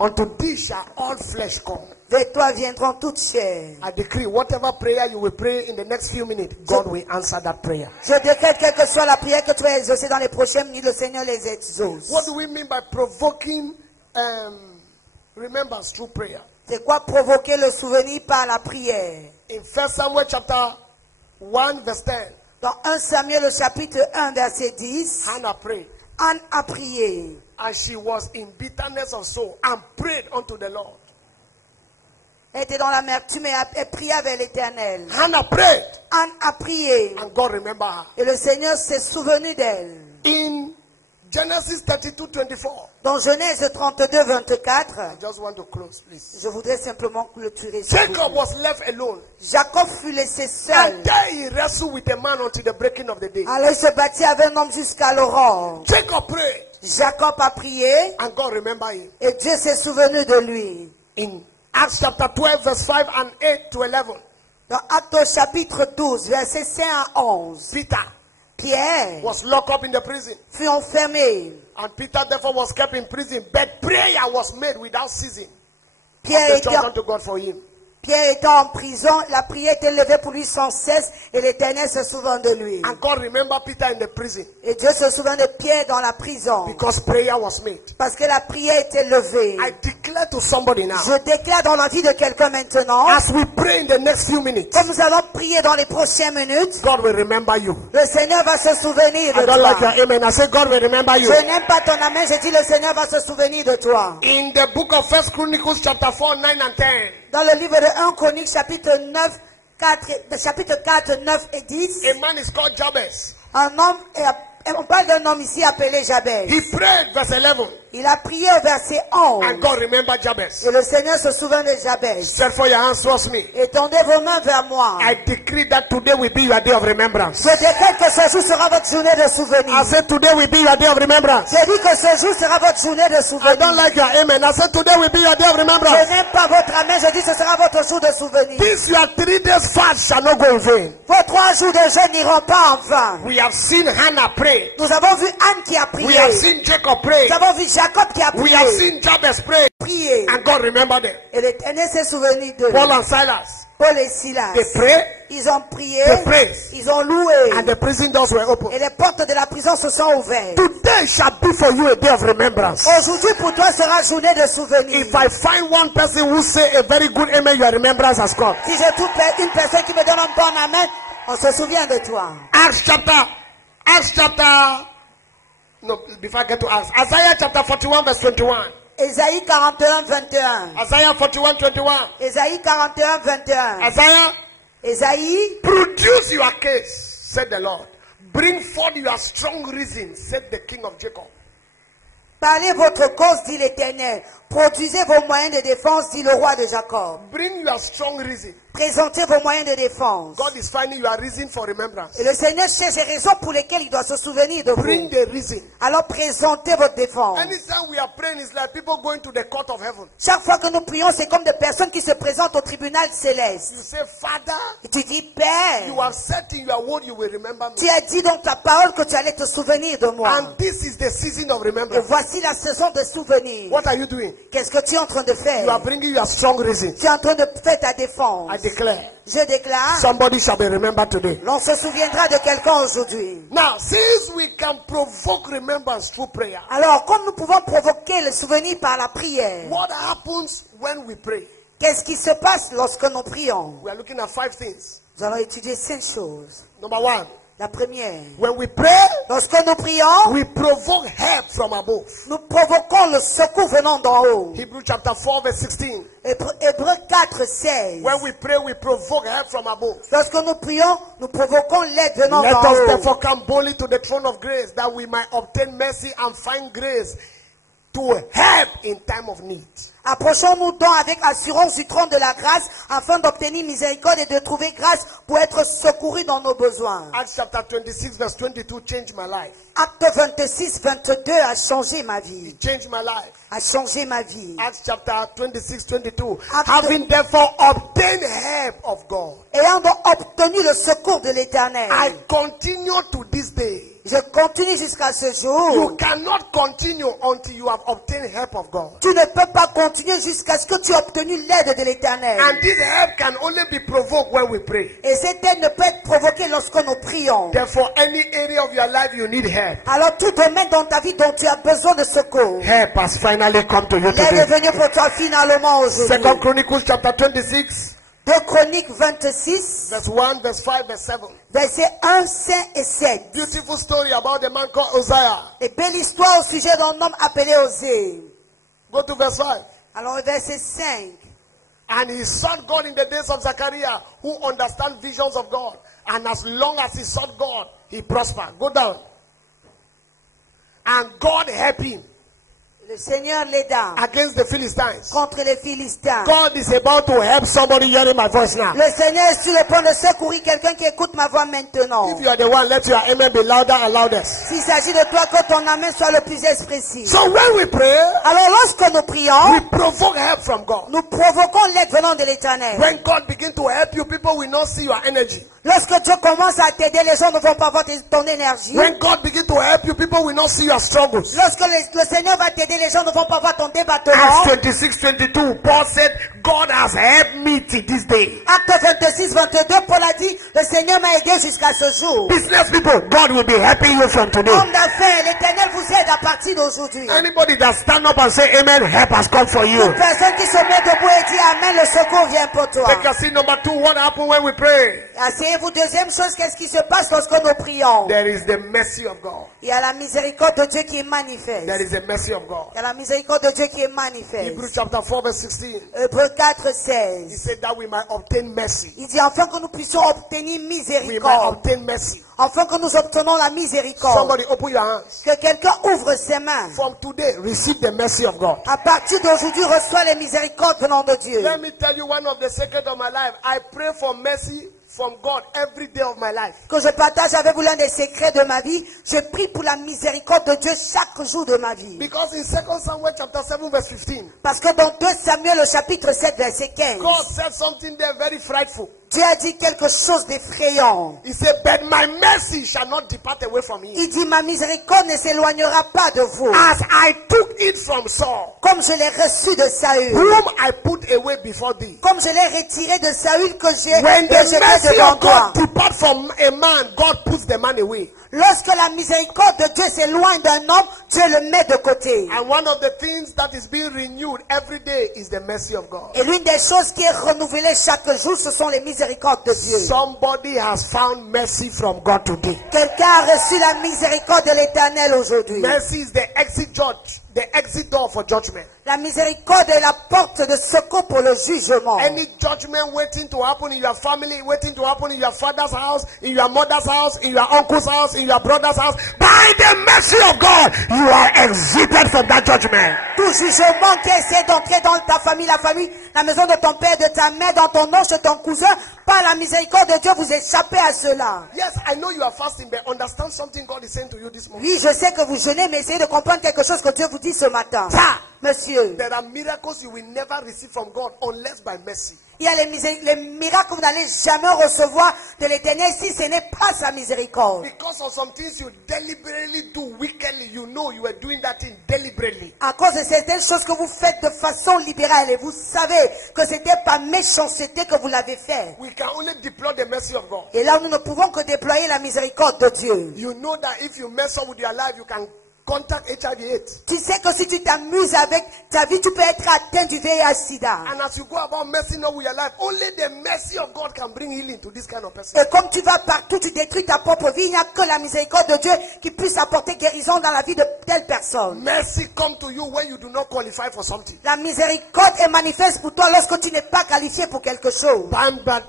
Unto thee shall all flesh come. Vers toi viendront toutes chairs. I decree whatever prayer you will pray in the next few minutes, God will answer that prayer. Je décrète quelle que soit la prière que tu vas exaucer dans les prochaines minutes, le Seigneur les exauce. What do we mean by provoking remembrance through prayer? C'est quoi provoquer le souvenir par la prière? In 1 Samuel chapter 1 verse 10, Dans 1 Samuel, le chapitre 1, verset 10, Hannah prayed, Anne a prié. and she was in bitterness of soul and prayed unto the Lord. Elle était dans l'amertume et elle priait avec l'Éternel. Hannah prayed, Anne a prié. and God remembered her. Et le Seigneur s'est souvenu d'elle. In Genesis 32 24, Dans Genèse 32, 24, I just want to close, please. je voudrais simplement clôturer. s'il vous Jacob plaît. was left alone, Jacob fut laissé seul. and there he wrestled with a man until the breaking of the day. Alors il se battit avec un homme jusqu'à l'aurore. Jacob prayed, Jacob a prié and God remembered him. et Dieu s'est souvenu de lui. In Acts chapter 12 verse 5 and 8 to 11, Dans Actes chapitre 12, versets 5 à 11, Peter Pierre was locked up in the prison, fut enfermé. and Peter therefore was kept in prison, but prayer was made without ceasing. Pierre The était, church unto God for him. Pierre étant en prison, la prière était levée pour lui sans cesse et l'Éternel se souvint de lui. And God remembered Peter in the prison Et Dieu se souvint de Pierre dans la prison because prayer was made. parce que la prière était levée. I declare to somebody now, Je déclare dans la vie de quelqu'un maintenant, as we pray in the next few minutes, comme nous allons prier dans les prochaines minutes, God will remember you. le Seigneur va se souvenir I de don't like toi. your amen. I say God will remember you. Je n'aime pas ton amen, je dis le Seigneur va se souvenir de toi. In the book of 1 Chronicles chapter 4, 9 and 10, Dans le livre de 1 Chronique, chapitre 4, 9 et 10, a man is called Jabez. un homme, on parle d'un homme ici appelé Jabez. He prayed, verse 11, Il a prié au verset 11. and God remembered Jabez. Et le Seigneur se souvint de Jabez. Stretch for your hands towards me. Étendez vos mains vers moi. I decree that today will be your day of remembrance. Je décrète que ce jour sera votre journée de souvenir. I said today will be your day of remembrance. Je dis que ce jour sera votre journée de I souvenir. don't like your amen. I said today will be your day of Je remembrance. n'aime pas votre amen, je dis que ce sera votre jour de souvenir. This your 3 days fast shall not go in vain. Vos 3 jours de jeûne n'iront pas en vain. We have seen Hannah pray. Nous avons vu Anne qui a prié. We have seen Jacob pray. Nous avons vu Jacob qui a We prié. have seen Jabez pray. Prié. And God remembered them. Et l'Éternel s'est souvenu de Paul lui. and Silas, Paul et Silas. they prayed. Ils ont prié. They praised. Ils ont loué. And the prison doors were open. Et les portes de la prison se sont ouvertes. Today shall be for you a day of remembrance. Aujourd'hui pour toi sera journée de souvenir. If I find one person who say a very good amen, your remembrance has come. Si je trouve une personne qui me donne un bon amen, on se souvient de toi. Acts chapter, no, before I get to Acts, Isaiah chapter 41 verse 21. Ésaïe 41, 21. Isaiah 41, 21. Ésaïe 41, 21. Isaiah, Ésaïe, produce your case, said the Lord. Bring forth your strong reason, said the King of Jacob. parlez votre cause, dit l'Éternel. Produisez vos moyens de défense, dit le roi de Jacob. Bring your strong reason. Présentez vos moyens de défense. God is finding your reason for remembrance. Et le Seigneur cherche les raisons pour lesquelles il doit se souvenir de Bring vous. the reason. Alors présentez votre défense. Anytime we are praying, it's like people going to the court of heaven. Chaque fois que nous prions, c'est comme des personnes qui se présentent au tribunal céleste. You say, Father, Et tu dis, Père, you have said in your word you will remember tu me. as dit dans ta parole que tu allais te souvenir de moi. And this is the season of Et remembrance. voici la saison de souvenir. What are you doing? Qu'est-ce que tu es en train de You are faire? bringing your strong reason. Tu es en train de faire ta défense. I declare, Je déclare, somebody shall be remembered today. l'on se souviendra de quelqu'un aujourd'hui. Now, since we can provoke remembrance through prayer, Alors, comme nous pouvons provoquer le souvenir par la prière, what happens when we pray? qu'est-ce qui se passe lorsque nous prions? We are looking at 5 things. Nous allons étudier 5 choses. Number 1, La première, when we pray, lorsque nous prions, we provoke help from above. nous provoquons le secours venant d'en haut. Hebrews chapter 4 verse 16. Hébreux 4, 16. When we pray, we provoke help from above. Lorsque nous prions, nous provoquons l'aide venant Let d'en us haut. therefore come boldly to the throne of grace, that we might obtain mercy and find grace to help in time of need. Approchons-nous donc avec assurance du trône de la grâce afin d'obtenir miséricorde et de trouver grâce pour être secourus dans nos besoins. Acts chapter 26 verse 22 changed my life. Acte 26, 22 a changé ma vie. It changed my life. A changé ma vie. Acts chapter 26, 22. Acte- Having therefore obtained help of God, Ayant donc obtenu le secours de l'Éternel, I continue to this day. je continue jusqu'à ce You jour. cannot continue until you have obtained help of God. Tu ne peux pas continuer jusqu'à ce que tu aies obtenu l'aide de l'Éternel. And this help can only be provoked when we pray. Et cette aide ne peut être provoquée lorsque nous prions. Therefore, any area of your life you need help. Alors tout domaine dans ta vie dont tu as besoin de secours, Help has finally come to you l'aide est today. venue pour toi finalement aujourd'hui. Second Chronicles chapter 26, 2 Chroniques 26, verse 1, verse 5, verse 7. versets 1, 5 et 7. Beautiful story about the man called Uzziah. Et belle histoire au sujet d'un homme appelé Osée. Go to verse 5. Alors au verset 5. And he sought God in the days of Zechariah, who understand visions of God. And as long as he sought God, he prospered. Go down. And God helped him Le Seigneur l'aida against the Philistines. contre les Philistins. God is about to help somebody hearing my voice now. Le Seigneur est sur le point de secourir quelqu'un qui écoute ma voix maintenant. If you are the one, let your amen be louder and loudest. S'il s'agit de toi, que ton amen soit le plus expressif. So when we pray, Alors lorsque nous prions, we provoke help from God. nous provoquons l'aide venant de l'Éternel. When God begins to help you, people will not see your energy. Lorsque Dieu commence à t'aider, les gens ne vont pas voir ton énergie. When God begins to help you, people will not see your struggles. Lorsque le Seigneur va t'aider, les gens ne vont pas voir ton débattement. Acts 26:22, Paul said, God has helped me till this day. Acte 26, 22, Paul a dit, le Seigneur m'a aidé jusqu'à ce jour. Business people, God will be helping you from today. Homme d'affaires, l'Éternel vous aide à partir d'aujourd'hui. Anybody that stand up and say amen, help has come for you. Toute personne qui se met debout et dit Amen, le secours vient pour toi. Take a seat. Number 2, what happened when we pray? Asseyez-vous. Deuxième chose, qu'est-ce qui se passe lorsque nous prions? There is the mercy of God. Il y a la miséricorde de Dieu qui est manifeste. There is the mercy of God. Il y a la miséricorde de Dieu qui est Hebrews manifeste. chapter 4 verse 16. Hébreux 4, He 16. said that we might obtain mercy. Il dit enfin que nous puissions obtenir We might miséricorde. obtain mercy. Enfin que nous obtenons la miséricorde. Somebody open your hands. Que quelqu'un ouvre ses mains. From today, receive the mercy of God. À partir d'aujourd'hui, reçois les miséricordes venant de Dieu. Let me tell you one of the secrets of my life. I pray for mercy from God every day of my life. Que je partage avec vous l'un des secrets de ma vie. Je prie pour la miséricorde de Dieu chaque jour de ma vie. Because in 2 Samuel chapter 7 verse 15, Parce que dans 2 Samuel, le chapitre 7, verset 15, God said something there very frightful. Dieu a dit quelque chose d'effrayant. He said, but my mercy shall not depart away from you. Il dit, ma miséricorde ne s'éloignera pas de vous. As I took it from Saul, Comme je l'ai reçu de Saül. whom I put away before thee. Comme je l'ai retiré de Saül que j'ai When the rejeté mercy devant of toi. God depart from a man, God puts the man away. Lorsque la miséricorde de Dieu s'éloigne d'un homme, Dieu le met de côté. And one of the things that is being renewed every day is the mercy of God. Et l'une des choses qui est renouvelée chaque jour, ce sont les miséricordes de Dieu. Somebody has found mercy from God today. Quelqu'un a reçu la miséricorde de l'Éternel aujourd'hui. Mercy is the exit judge, the exit door for judgment. La miséricorde est la porte de secours pour le jugement. Any judgment waiting to happen in your family, waiting to happen in your father's house, in your mother's house, in your uncle's house, in your brother's house, by the mercy of God, you are exited from that judgment. Tout jugement qui essaie d'entrer dans ta famille, la maison de ton père, de ta mère, dans ton oncle, ton cousin, par la miséricorde de Dieu, vous échappez à cela. Yes, I know you are fasting, but understand something God is saying to you this morning. Oui, je sais que vous jeûnez, mais essayez de comprendre quelque chose que Dieu vous dit ce matin. Sir, Monsieur, there are miracles you will never receive from God unless by mercy. il y a les miracles que vous n'allez jamais recevoir de l'Éternel si ce n'est pas sa miséricorde. Because of some things you deliberately do wickedly, you know you are doing that thing deliberately. À cause de certaines choses que vous faites de façon libérale et vous savez que c'était par méchanceté que vous l'avez fait. We can only deploy the mercy of God. Et là, nous ne pouvons que déployer la miséricorde de Dieu. You know that if you mess up with your life, you can contact HIV/AIDS. Tu sais que si tu t'amuses avec ta vie, tu peux être atteint du VIH/SIDA. And as you go about messing up with your life, only the mercy of God can bring healing to this kind of person. Et comme tu vas partout, tu détruis ta propre vie, il n'y a que la miséricorde de Dieu qui puisse apporter guérison dans la vie de telle personne. Mercy come to you when you do not qualify for something. La miséricorde est manifeste pour toi lorsque tu n'es pas qualifié pour quelque chose.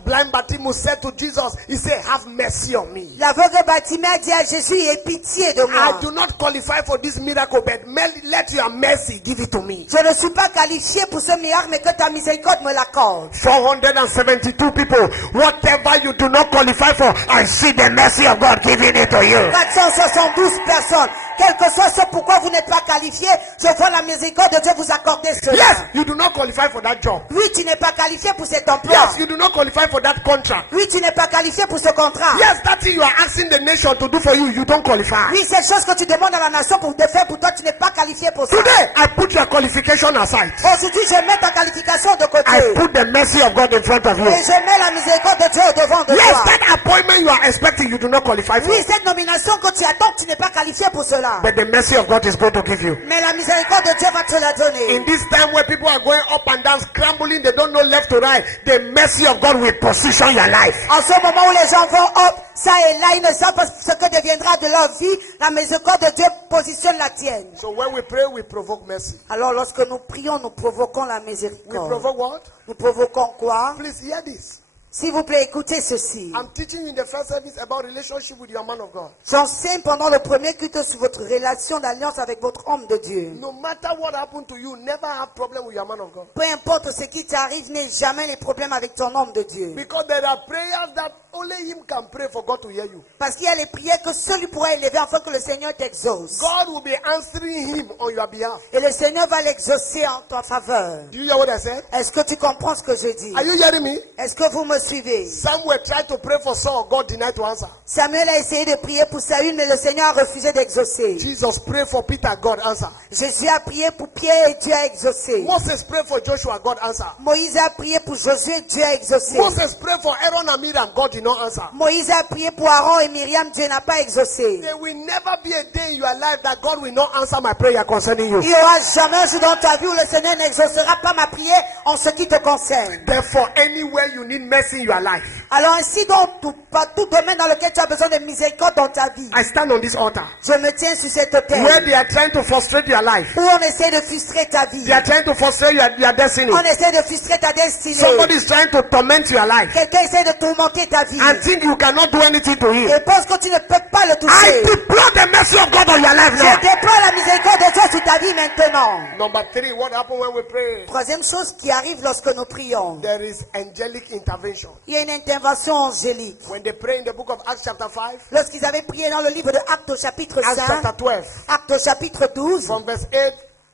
Blind Bartimaeus said to Jesus, he said, have mercy on me. L'aveugle Bartimée a dit à Jésus, aie pitié de moi. I do not qualify for this miracle, but let your mercy give it to me. Je ne suis pas qualifié pour ce miracle, mais que ta miséricorde me l'accorde. 472 people, whatever you do not qualify for, I see the mercy of God giving it to you. 472 personnes. Quel que soit ce pourquoi vous n'êtes pas qualifié, je vois la miséricorde de Dieu vous accorder cela. Yes, you do not qualify for that job. Oui, tu n'es pas qualifié pour cet emploi. Yes, you do not qualify for that contract. Oui, tu n'es pas qualifié pour ce contrat. Yes, that thing you are asking the nation to do for you, you don't qualify. Oui, cette chose que tu demandes à la nation pour te faire pour toi, tu n'es pas qualifié pour ça. Today, I put your qualification aside. Aujourd'hui, je mets ta qualification de côté. I put the mercy of God in front of you. Et je mets la miséricorde de Dieu au devant de Yes, toi. that appointment you are expecting, you do not qualify for. Oui, cette nomination que tu attends, tu n'es pas qualifié pour cela. But the mercy of God is going to give you. Mais la miséricorde de Dieu va te la donner. In this time where people are going up and down, scrambling, they don't know left to right, the mercy of God will position your life. En ce moment où les gens vont hop, ça et là, ils ne savent pas ce que deviendra de leur vie. La miséricorde de Dieu positionne la tienne. So when we pray, we provoke mercy. Alors lorsque nous prions, nous provoquons la We miséricorde. provoke what? Nous provoquons quoi? Please hear this. S'il vous plaît, écoutez ceci. I'm teaching in the first service about relationship with your man of God. J'enseigne pendant le premier culte sur votre relation d'alliance avec votre homme de Dieu. No matter what happened to you, never have problem with your man of God. Peu importe ce qui t'arrive, n'aie jamais les problèmes avec ton homme de Dieu. Because there are prayers that only him can pray for God to hear you. Parce qu'il y a les prières que seul lui pourra élever afin que le Seigneur t'exauce. God will be answering him on your behalf. Et le Seigneur va l'exaucer en ta faveur. Do you hear what I said? Est-ce que tu comprends ce que je dis? Are you hearing me? Est-ce que vous me suivez. Samuel tried to pray for Saul. God denied to answer. Samuel a essayé de prier pour Saül, mais le Seigneur a refusé d'exaucer. Jesus prayed for Peter. God answered. Jésus a prié pour Pierre et Dieu a exaucé. Moses prayed for Joshua. God answered. Moïse a prié pour Josué, Dieu a exaucé. Moses prayed for Aaron and Miriam. God did not answer. Moïse a prié pour Aaron et Myriam, Dieu n'a pas exaucé. There will never be a day in your life that God will not answer my prayer concerning you. Il n'y aura jamais un jour dans ta vie où le Seigneur n'exaucera pas ma prière en ce qui te concerne. Therefore, anywhere you need mercy in your life, Alors ainsi, dans tout domaine dans lequel tu as besoin de miséricorde dans ta vie, I stand on this altar. je me tiens sur cette Where autel they are trying to frustrate your life, où on essaie de frustrer ta vie. they are trying to frustrate your destiny. On essaie de frustrer ta destinée. Somebody is trying to torment your life Quelqu'un essaie de tourmenter ta vie and think you cannot do anything to him. et pense que tu ne peux pas le I toucher. deploy the mercy of God on your life Je now. déploie la miséricorde de Dieu sur ta vie maintenant. Number 3, what happened when we pray? Troisième chose qui arrive lorsque nous prions, There is angelic intervention. il y a une intervention angélique. When they pray in the book of Acts chapter 5, Lorsqu'ils avaient prié dans le livre de Actes au chapitre Acts 5, chapter 12, Actes au chapitre 12, from verse 8,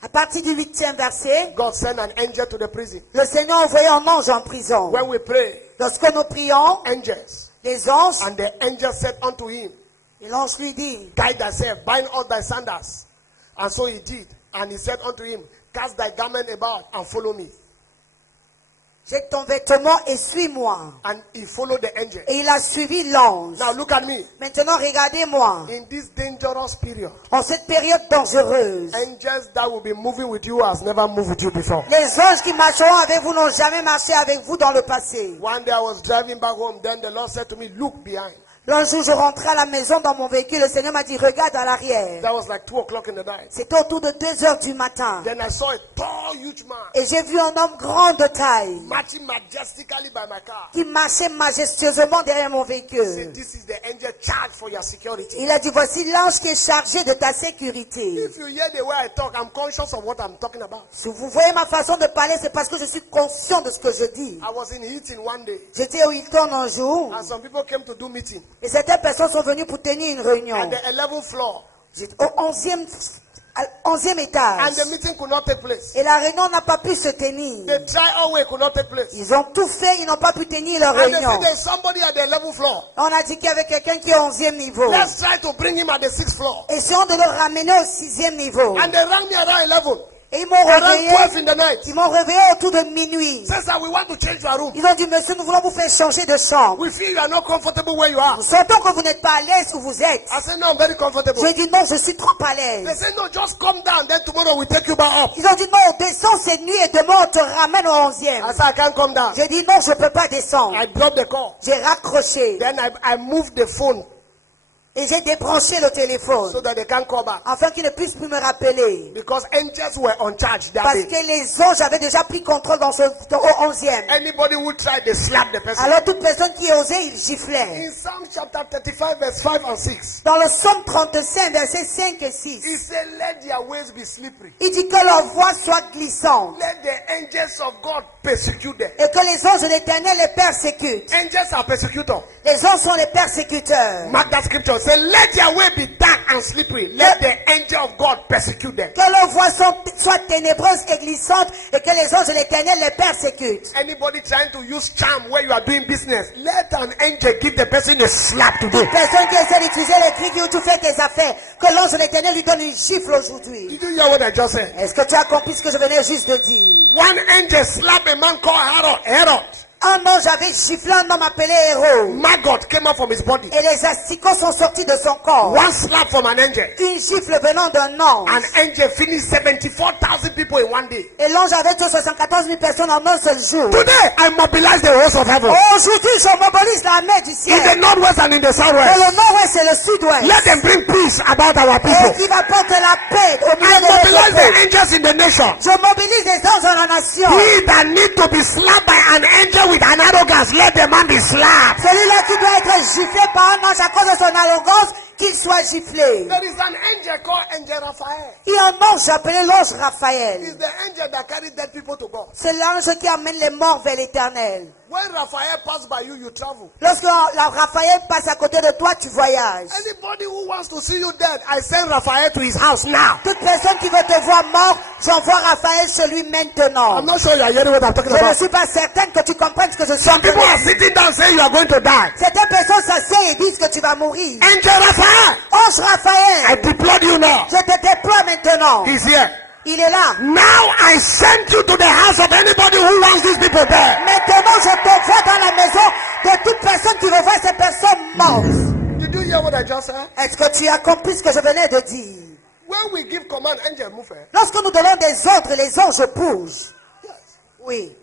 à partir du 8e verset, God sent an angel to the prison. le Seigneur a envoyé un ange en prison. When we pray, Lorsque nous prions, angels, les anges, and the angel said unto him, et l'ange lui dit, Guide thyself, bind all thy sandals. And so he did. And he said unto him, Cast thy garment about and follow me. jette ton vêtement et suis-moi. And he followed the angel. Et il a suivi l'ange. Now look at me. Maintenant, regardez-moi. In this dangerous period, En cette période dangereuse, angels that will be moving with you has never moved with you before. les anges qui marcheront avec vous n'ont jamais marché avec vous dans le passé. One day I was driving back home. Then the Lord said to me, Look behind. L'un jour, je rentrais à la maison dans mon véhicule. Le Seigneur m'a dit, regarde à l'arrière. That was like 2 o'clock in the night. C'était autour de 2 heures du matin. Then I saw a tall, huge man Et j'ai vu un homme grand de taille marching majestically by my car. qui marchait majestueusement derrière mon He said, véhicule. This is the angel charged for your security. Il a dit, voici l'ange qui est chargé de ta sécurité. If you hear the way I talk, I'm conscious of what I'm talking about. Si vous voyez ma façon de parler, c'est parce que je suis conscient de ce que je dis. I was in Hilton one day, J'étais au Hilton un jour and some people came to do meeting. et certaines personnes sont venues pour tenir une réunion. At the 11th floor, J'étais au 11e and étage. the meeting could not take place. Et la réunion n'a pas pu se tenir. The trial way could not take place. Ils ont tout fait, ils n'ont pas pu tenir leur And they réunion. said there's somebody at the 11th floor. On a dit qu'il y avait quelqu'un qui est au 11e niveau. Let's try to bring him at the 6th floor. Essayons de le ramener au 6e niveau. And they rang me around 11. Et ils m'ont Around réveillé. 12 in the night. Ils m'ont réveillé autour de minuit. Says that we want to change your room. Ils ont dit, monsieur, nous voulons vous faire changer de chambre. We feel you are not comfortable where you are. Nous sentons que vous n'êtes pas à l'aise où vous êtes. I said, no, I'm very comfortable. J'ai dit, non, je suis trop à They l'aise. said, no, just come down. Then tomorrow we take you back up. Ils ont dit, non, descends cette nuit et demain on te ramène au I 11e. said, I can't come down. J'ai dit, non, je ne peux pas descendre. I dropped the call. J'ai raccroché Then I moved the phone et j'ai débranché le téléphone so that they can't call back. afin qu'ils ne puissent plus me rappeler. Because angels were on charge that Parce day. que les anges avaient déjà pris contrôle au 11e. Anybody who tried, they slapped the person. Alors toute personne qui osait, il giflait. In Psalm chapter 35, verse 5 and 6, Dans le psaume 35, versets 5 et 6, he said, let their ways be slippery. il dit que leur voix soit glissante Let the angels of God persecute them. et que les anges de l'Éternel les persécutent. Angels are persecutors. Les anges sont les persécuteurs. Mark that scripture. Say, let their way be dark and slippery. Let the angel of God persecute them. Que leurs voix soient ténébreuses et glissantes et que les anges de l'Éternel les persécutent. Anybody trying to use charm where you are doing business, let an angel give the person a slap today. Personne qui essaie d'utiliser les crédits où tu fais tes affaires, que l'ange de l'Éternel lui donne une gifle aujourd'hui. Did you hear what I just said? Est-ce que tu as compris ce que je venais juste de dire? One angel slapped a man called Herod. Un ange avait giflé un homme appelé Héros. Maggot came out from his body. Et les asticots sont sortis de son corps. One slap from an angel. Une gifle venant d'un ange. An angel finished 74,000 people in one day. Et l'ange avait tué 74 000 personnes en un seul jour. Today, I mobilize the host of heaven. Aujourd'hui, je mobilise l'armée du In ciel. the northwest and in the Et southwest. le nord-ouest et le sud-ouest. Let them bring peace about our Et people. qui va porter la paix au I milieu de mobilize the nos angels in the nation. Je mobilise les anges dans la nation. He that need to be slapped by an angel with an arrogance, let the man be slapped. Celui-là qui doit être giflé par un ange à cause de son arrogance, qu'il soit giflé. There is an angel called Angel Raphael. Il y a un ange appelé l'ange Raphaël. It's the angel that carried dead people to God. C'est l'ange qui amène les morts vers l'éternel. When Raphael passed by you, you travel. Lorsque la Raphaël passe à côté de toi, tu voyages. Anybody who wants to see you dead, I send Raphael to his house now. Toute personne qui veut te voir mort, j'envoie Raphaël chez lui maintenant. I'm not sure you are hearing what I'm talking Je ne about. suis pas certaine que tu comprennes ce que je suis en Some train people are de dire. sitting down saying you are going to die. Certaines personnes s'asseyent et disent que tu vas mourir. Angel Raphael, Ange Raphaël, I deployed you now. je te déploie maintenant. He's here. Il est là. Now I send you to the house of anybody who wants these people dead. Maintenant, je t'envoie dans la maison de toute personne qui veut voir ces personnes mortes. Did you hear what I just said? Est-ce que tu as compris ce que je venais de dire? When we give command, angel move. Lorsque nous donnons des ordres, les anges bougent. Yes. Oui.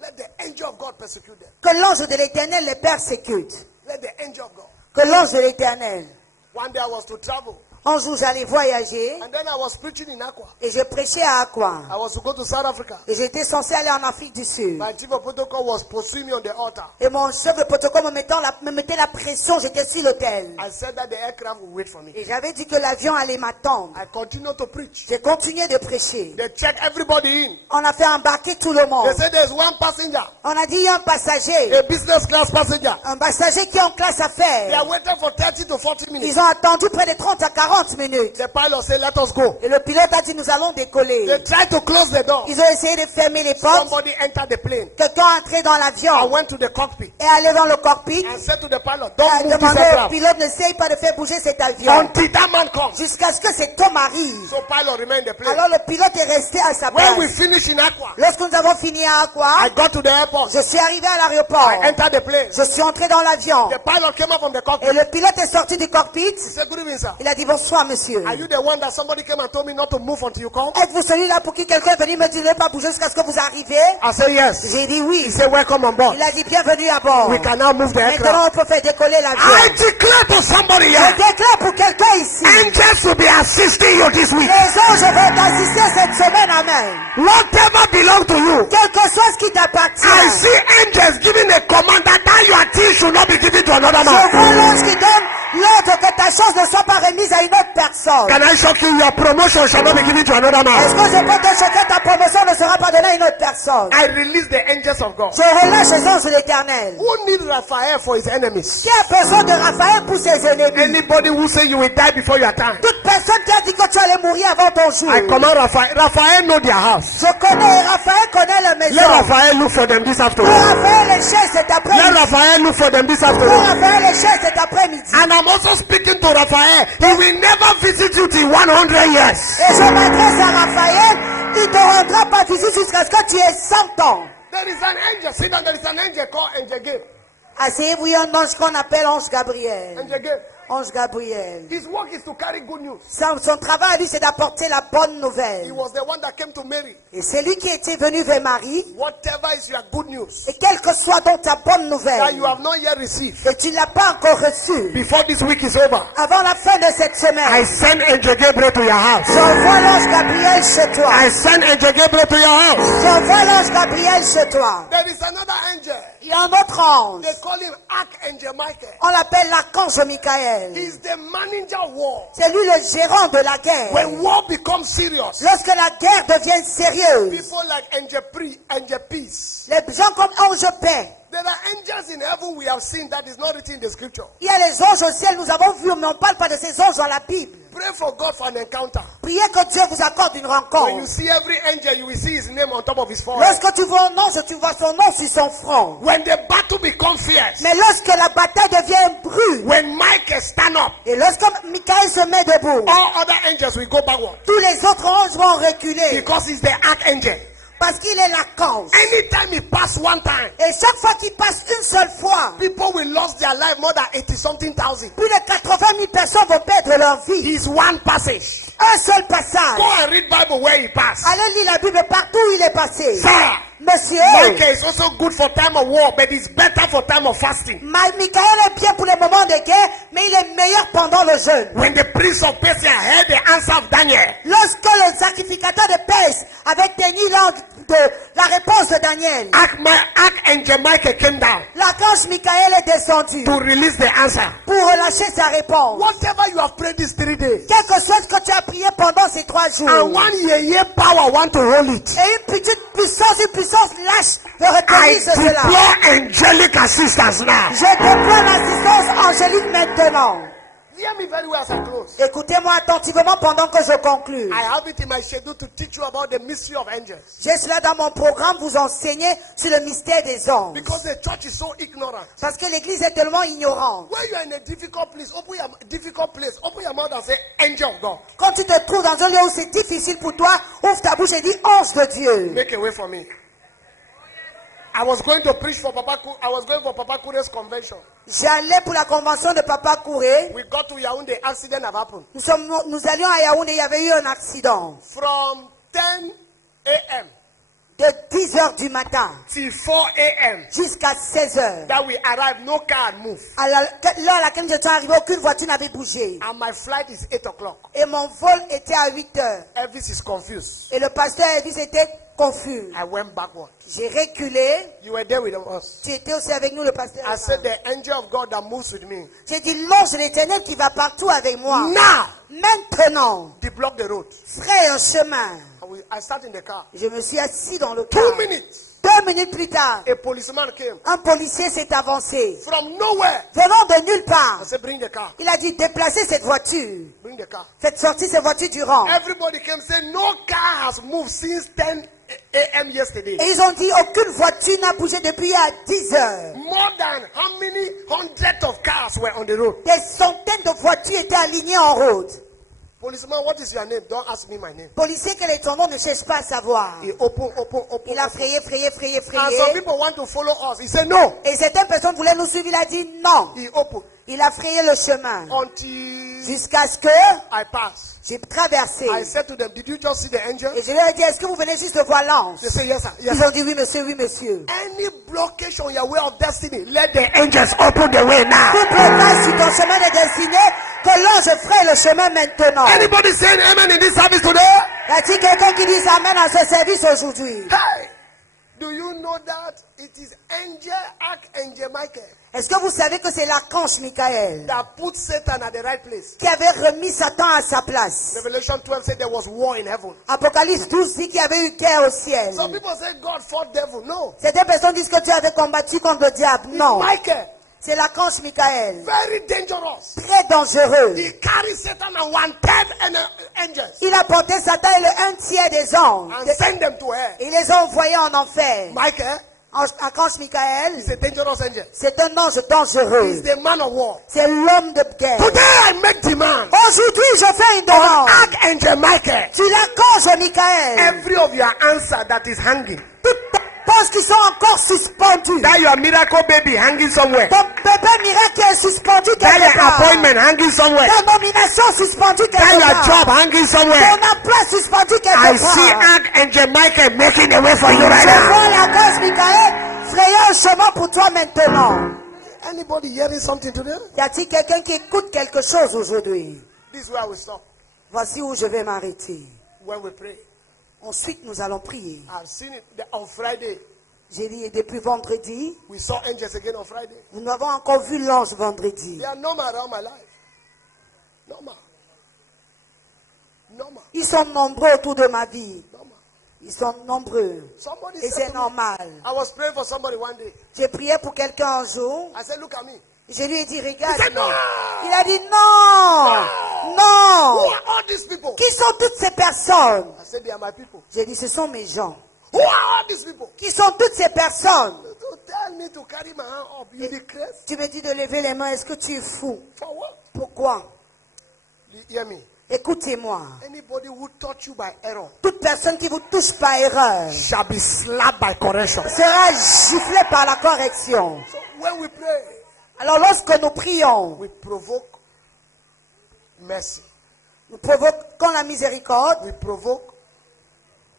Let the angel of God persecute them. Que l'ange de l'éternel les persécute. Let the angel of God. Que l'ange de l'éternel. One day I was to travel. Un jour, j'allais voyager And then I was preaching in Aqua. et je prêchais à Aqua. I was to go to South Africa. Et j'étais censé aller en Afrique du Sud. My chief of protocol was pursuing me on the altar. Et mon chef de protocole me mettait la pression, j'étais sur l'hôtel. I said that the aircraft will wait for me. Et j'avais dit que l'avion allait m'attendre. I continued to preach. J'ai continué de prêcher. They checked everybody in. On a fait embarquer tout le They monde. said there's one passenger, On a dit il y a un passager. a business class passenger. Un passager qui est en classe They affaires. are waiting for 30 to 40 minutes. Ils ont attendu près de 30 à 40 minutes. The pilot said, let us go. Et le pilote a dit nous allons décoller. They tried to close the door. Ils ont essayé de fermer les portes. Somebody entered the plane. Quelqu'un est entré dans I l'avion went to the cockpit et allé dans le cockpit. and said to the pilot, Et don't a move this demandé au aircraft pilote n'essaye pas de faire bouger cet avion. until that man comes. Jusqu'à ce que cet homme arrive. So pilot remained in the plane. Alors le pilote est resté à sa When we place. finished in Aqua, Lorsque nous avons fini à Aqua, I got to the airport. je suis arrivé à l'aéroport. I entered the plane. Je suis entré dans l'avion. The pilot came up from the cockpit. Et le pilote est sorti du cockpit. He said, good evening, sir. Il a dit bonsoir monsieur. Are you the one that somebody came and told me not to move until you come? Êtes-vous celui-là pour qui quelqu'un est venu me dire de ne pas bouger jusqu'à ce que vous arriviez? I said, yes. J'ai dit oui. He said, welcome on board. Il a dit bienvenue à bord. We can now move the aircraft. Maintenant on peut faire décoller I l'avion. declare to somebody Je here, déclare pour quelqu'un ici. angels will be assisting you this week. Les anges vont t'assister cette semaine, amen. Whatever belongs to you. Quel que soit ce qui I t'appartient. see angels giving a command that your thing should not be given to another Je man. vois l'ange qui donne l'ordre que ta chance ne soit pas remise à une autre personne. Can I shock you? Your promotion shall not be given to another Est-ce man. que je peux te choquer? Ta promotion ne sera pas donnée à une autre personne. I release the angels of God. Je relâche les anges de l'éternel. Who need Raphael for his enemies? Qui a besoin de Raphaël pour ses ennemis? Anybody who say you will die before your time. Toute personne qui a dit que tu allais mourir avant ton jour. I command Raphael. Raphael know their house. Je connais, Raphaël connaît la Let maison. Raphael look for them this Pour afternoon. Raphaël les chaises cet Let après-midi. Raphael look for them this Pour afternoon. Raphaël les chaises cet après-midi. And I'm also speaking to Raphael. He will never visit you till 100 years. Et je m'adresse à Raphaël. Il ne te rendra pas visite jusqu'à ce que tu aies 100 ans. There is an angel. See that there is an angel called Angel Gabriel. Asseyez-vous, il y a un ange qu'on appelle ange Gabriel. Angel Gabriel. Ange Gabriel. His work is to carry good news. Son travail à lui, c'est d'apporter la bonne He nouvelle. was the one that came to Mary. Et c'est lui qui était venu vers Marie. Whatever is your good news Et quelle que soit donc ta bonne that nouvelle, you have not yet received, et tu ne l'as pas encore reçue, before this week is over, avant la fin de cette I semaine, send Angel Gabriel to your house. j'envoie l'ange Gabriel chez toi. I send Angel Gabriel to your house. J'envoie l'ange Gabriel chez toi. There is another angel. Il y a un autre ange. They call him Archangel Michael. On l'appelle l'archange Michael. He's the manager of war. C'est lui le gérant de la guerre. When war becomes serious, Lorsque la guerre devient sérieuse, people like Angel Peace. les gens comme ange paix. There are angels in heaven we have seen that is not written in the scripture. Il y a les anges au ciel, nous avons vu, mais on ne parle pas de ces anges dans la Bible. Pray for God for an encounter. Priez que Dieu vous accorde une When you rencontre. see every angel, you will see his name on top of his forehead. Lorsque tu vois un ange, tu vois son nom sur son front. When the battle becomes fierce, Mais lorsque la bataille devient brûle, when Michael stand up, et lorsque Michael se met debout, all other angels will go backward tous les autres anges vont reculer. because he's the archangel. Parce qu'il est l'archange. Anytime he pass one time, Et chaque fois qu'il passe une seule fois, people will lose their life more than 80-something thousand. plus de 80 000 personnes vont perdre leur vie. He's one passage. Un seul passage. Go and read Bible where he passed. Allez lire la Bible partout où il est passé. Sir, Monsieur, Michael is also good for time of war, but it's better for time of fasting. Michael est bien pour les moments de guerre, mais il est meilleur pendant le jeûne. When the prince of Persia heard the answer of Daniel, Lorsque le sacrificateur de Perse avait tenu de la réponse de Daniel. Archangel Michael came down L'archange Michael est descendu to release the answer. pour relâcher sa réponse. Whatever you have prayed these 3 days, Quel que soit ce que tu as prié pendant ces 3 jours. and one year power want to hold it. Et une puissance lâche de I retenir cela. deploy angelic assistance now. Je déploie l'assistance angélique maintenant. Hear me very well as I close. Écoutez-moi attentivement pendant que je conclue. I have it in my schedule to teach you about the mystery of angels. J'ai cela dans mon programme, vous enseigner sur le mystère des anges. Because the church is so ignorant. Parce que l'église est tellement ignorante. When you are in a difficult place, open your mouth and say, angel of God. Quand tu te trouves dans un lieu où c'est difficile pour toi, ouvre ta bouche et dis ange de Dieu. Make a way for me. I was going to preach for Papa Kure's convention. J'allais pour la convention de Papa Kouré. We got to Yaoundé, accident have happened. Nous allions à Yaoundé, il y avait eu un accident. From 10 a.m. De 10h du matin till 4 a.m. jusqu'à 16h. that we arrived, no car had moved. À l'heure à laquelle je suis arrivé, aucune voiture n'avait bougé. And my flight is 8 o'clock. Et mon vol était à 8h. Elvis is confused. Et le pasteur Elvis était confus. I went backward. J'ai reculé. You were there with us. Tu étais aussi avec nous, le pasteur. I said, the angel of God that moves with me. J'ai dit l'ange de l'Éternel qui va partout avec moi. Now, Maintenant, deblock the road. ferai un chemin. I sat in the car. Je me suis assis dans le car. 2 minutes. 2 minutes plus tard, A policeman came un policier s'est avancé. from nowhere. Venant de nulle part, I said, bring the car. il a dit déplacez cette voiture. Bring the car. Faites sortir cette voiture du rang. Everybody came saying, no car has moved since 10 a.m. yesterday. Et ils ont dit aucune voiture n'a bougé depuis à 10h. More than how many hundreds of cars were on the road? Des centaines de voitures étaient alignées en route. Policeman, what is your name? Don't ask me my name. Policier, quel est ton nom? Ne cherche pas à savoir. He open. Il a frayé. And some people want to follow us. He said no. Et certaines personnes voulaient nous suivre. Il a dit non. He opened Il a frayé le chemin. until Jusqu'à ce que I passed. j'ai traversé. I said to them, did you just see the angel? Et je leur ai dit, est-ce que vous venez juste de voir l'ange? They say yes, sir. Yes, Ils sir. ont dit oui monsieur, oui monsieur. Any blockage on your way of destiny, let the angels open the way now. Tout blocage sur ton chemin de destinée, que l'ange ferait le chemin maintenant. Anybody saying amen in this service today? Y a-t-il quelqu'un qui dit amen à ce service aujourd'hui? Hey! Do you know that it is Archangel Michael Est-ce que vous savez que c'est l'archange Michael that put Satan at the right place? qui avait remis Satan à sa place? Revelation 12 said there was war in heaven. Apocalypse 12 dit qu'il y avait eu guerre au ciel. Some people say God fought devil. No. Certaines personnes disent que Dieu avait combattu contre le diable. Non, Michael, c'est l'archange Michael. very dangerous. Très dangereux. He carried Satan and 1/3 angels Il a porté Satan et le 1/3 des anges. and sent them to hell. Il les a envoyés en enfer. Michael Archange Michael, is a dangerous angel. c'est un ange He dangereux. is the man of war. C'est l'homme de guerre. Today I make demand Aujourd'hui, je fais une on demande. Archangel Michael. Tu l'archange Michael. Every of your answer that is hanging, Toutes tes réponses qui sont encore suspendues. that your miracle baby hanging somewhere, Ton bébé miracle est suspendu that quelque your part. appointment hanging somewhere, Ta nomination suspendue that quelque your part. job hanging somewhere. Ton emploi suspendu I quelque see part. Archangel Michael making a way for you right Je now. vois l'archange Michael frayer un chemin pour toi maintenant. Anybody hearing something today? Y a-t-il quelqu'un qui écoute quelque chose aujourd'hui? This is where we stop Voici où je vais m'arrêter. when we pray. Ensuite, nous allons prier. I've seen it on Friday. J'ai dit depuis vendredi, We saw angels again on Friday. nous avons encore vu l'ange vendredi. They are normal around my life. Normal. Ils sont nombreux autour de ma vie. Normal. Ils sont nombreux. Somebody Et said c'est to me, normal. I was praying for somebody one day. J'ai prié pour quelqu'un un jour. I said, look at me. Je lui ai dit, regarde. He said, no. Il a dit non. Who Non. are all these people? Qui sont toutes ces personnes? I said, they are my people. J'ai dit, ce sont mes gens. Who are all these people? Qui sont toutes ces personnes? To tell me to carry my hand up. You the crazy? Tu me dis de lever les mains. Est-ce que tu es fou? For what? Pourquoi? You hear me? Écoutez-moi. Anybody who touch you by error Toute personne qui vous touche par erreur shall be slapped by correction. sera giflée par la correction. So when we pray, Alors lorsque nous prions, we provoke mercy. nous provoquons la miséricorde, We provoke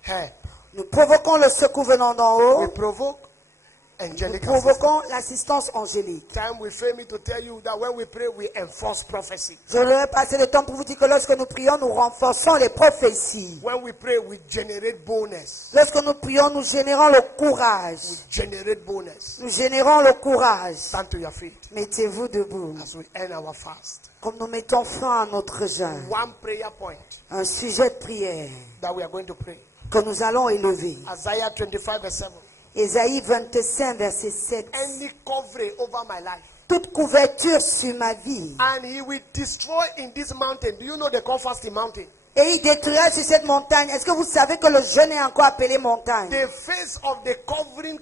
help. nous provoquons le secours venant d'en We haut, provoke angelic Nous assistance. provoquons l'assistance angélique. Time will fail me to tell you that when we pray, we enforce prophecy. Je n'aurai pas assez de temps pour vous dire que lorsque nous prions, nous renforçons les prophéties. When we pray, we generate boldness. Lorsque nous prions, nous générons le courage. We generate boldness. Nous générons le courage. Stand to your feet Mettez-vous debout. as we end our fast. Comme nous mettons fin à notre jeûne. One prayer point Un sujet de prière that we are going to pray. que nous allons élever. Isaiah 25 verse 7. Ésaïe 25, verset 7. Any covering over my life. Toute couverture sur ma vie. And he will destroy in this mountain. Do you know they call fasting mountain? Et il détruira sur cette montagne. Est-ce que vous savez que le jeûne est encore appelé montagne? The face of the covering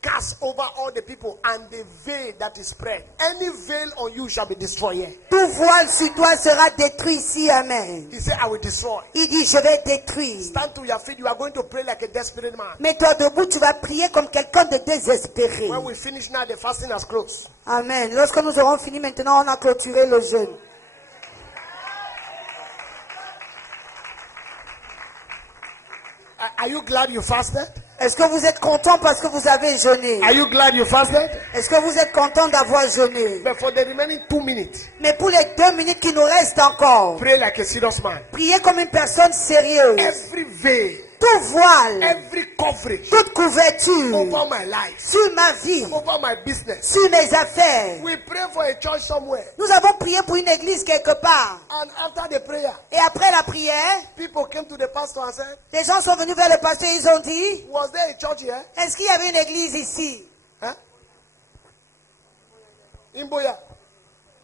cast over all the people, and the veil that is spread. Any veil on you shall be destroyed. Tout voile sur toi sera détruit ici. Amen. He said, I will destroy. Il dit, je vais détruire. Stand to your feet. You are going to pray like a desperate man. Mets-toi debout, tu vas prier comme quelqu'un de désespéré. When we finish now, the fasting has closed. Amen. Lorsque nous aurons fini maintenant, on a clôturé le jeûne. Are you glad you fasted? Est-ce que vous êtes content parce que vous avez jeûné? Are you glad you fasted? Est-ce que vous êtes content d'avoir jeûné? But for the remaining 2 minutes, Mais pour les 2 minutes qui nous restent encore, pray like a serious man. priez comme une personne sérieuse. Every veil, Tout voile, every coverage toute couverture over my life, sur ma vie, over my business. sur mes affaires. We pray for a church somewhere. Nous avons prié pour une église quelque part. And after the prayer, Et après la prière, people came to the pastor and said, les gens sont venus vers le pasteur et ils ont dit, was there a church here? est-ce qu'il y avait une église ici? Huh? In Boya.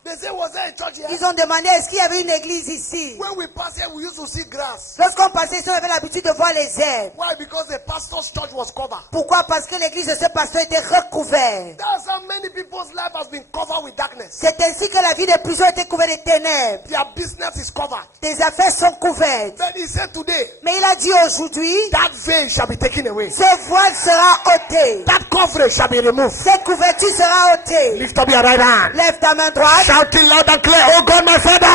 They said, was there a church here? Ils ont demandé, est-ce qu'il y avait une église ici? When we passed here, we used to see grass. Lorsqu'on passait ici, on avait l'habitude de voir les herbes. Why? Because the pastor's church was covered. Pourquoi? Parce que l'église de ce pasteur était recouverte. That's how many people's life has been covered with darkness. C'est ainsi que la vie de plusieurs a été couverte de ténèbres. Their business is covered. Tes affaires sont couvertes. But he said today, Mais il a dit aujourd'hui, that veil shall be taken away. ce voile sera ôté. That coverage shall be removed. Cette couverture sera ôtée. Lift up your right hand. Lève ta main droite. Shouting loud and clear, oh God, my Oh Father.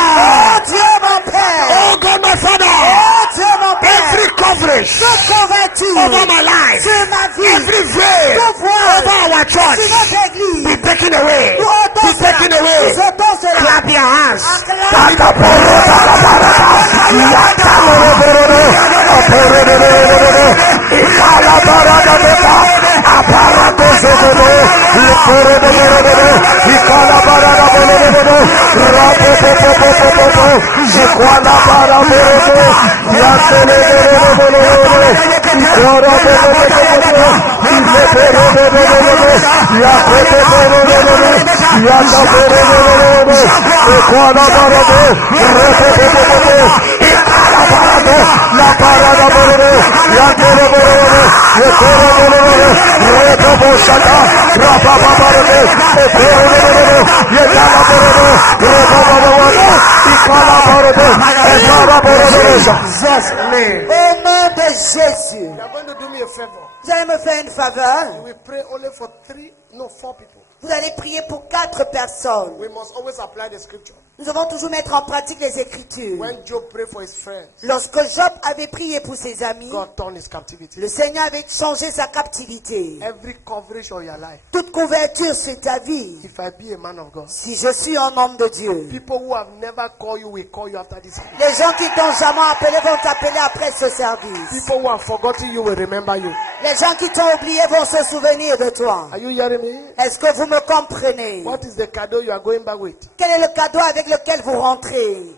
Dieu mon Père. Oh God, my Father. Oh Dieu mon Père. Every coverage Toute couverture over my life, sur ma vie. every veil Tout voile over our sur church, notre église. be taken away. Nous ôtons Be taken cela. away. Nous ôtons cela. Clap your hands. Acclame. Au nom de Jésus. You are going to do me a favor. Vous allez me faire une faveur. We pray only for 4 people. Vous allez prier pour 4 personnes. We must always apply the scripture. Nous devons toujours mettre en pratique les Écritures. When Job prayed for his friends, Lorsque Job avait prié pour ses amis, God turned his captivity. le Seigneur avait changé sa captivité. Every coverage of your life, Toute couverture sur ta vie. if I be a man of God, Si je suis un homme de Dieu, people who have never called you will call you after this. les gens qui t'ont jamais appelé vont t'appeler après ce service. People who have forgotten you will remember you. Les gens qui t'ont oublié vont se souvenir de toi. Are you hearing me? Est-ce que vous me comprenez? What is the cadeau you are going back with? Quel est le cadeau avec lequel vous rentrez?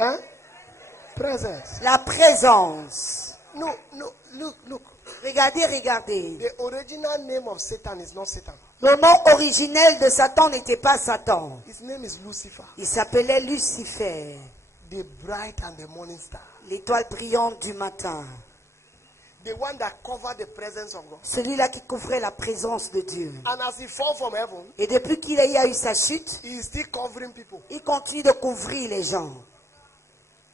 Huh? Presence. La présence. No, look. Regardez, regardez. The original name of Satan is not Satan. Le nom originel de Satan n'était pas Satan. His name is Lucifer, Il s'appelait Lucifer, the bright and the morning star. l'étoile brillante du matin. The one that covered the presence of God. Celui-là qui couvrait la présence de Dieu. And as he fall from heaven, Et depuis qu'il a eu sa chute, he is still covering people. il continue de couvrir les gens.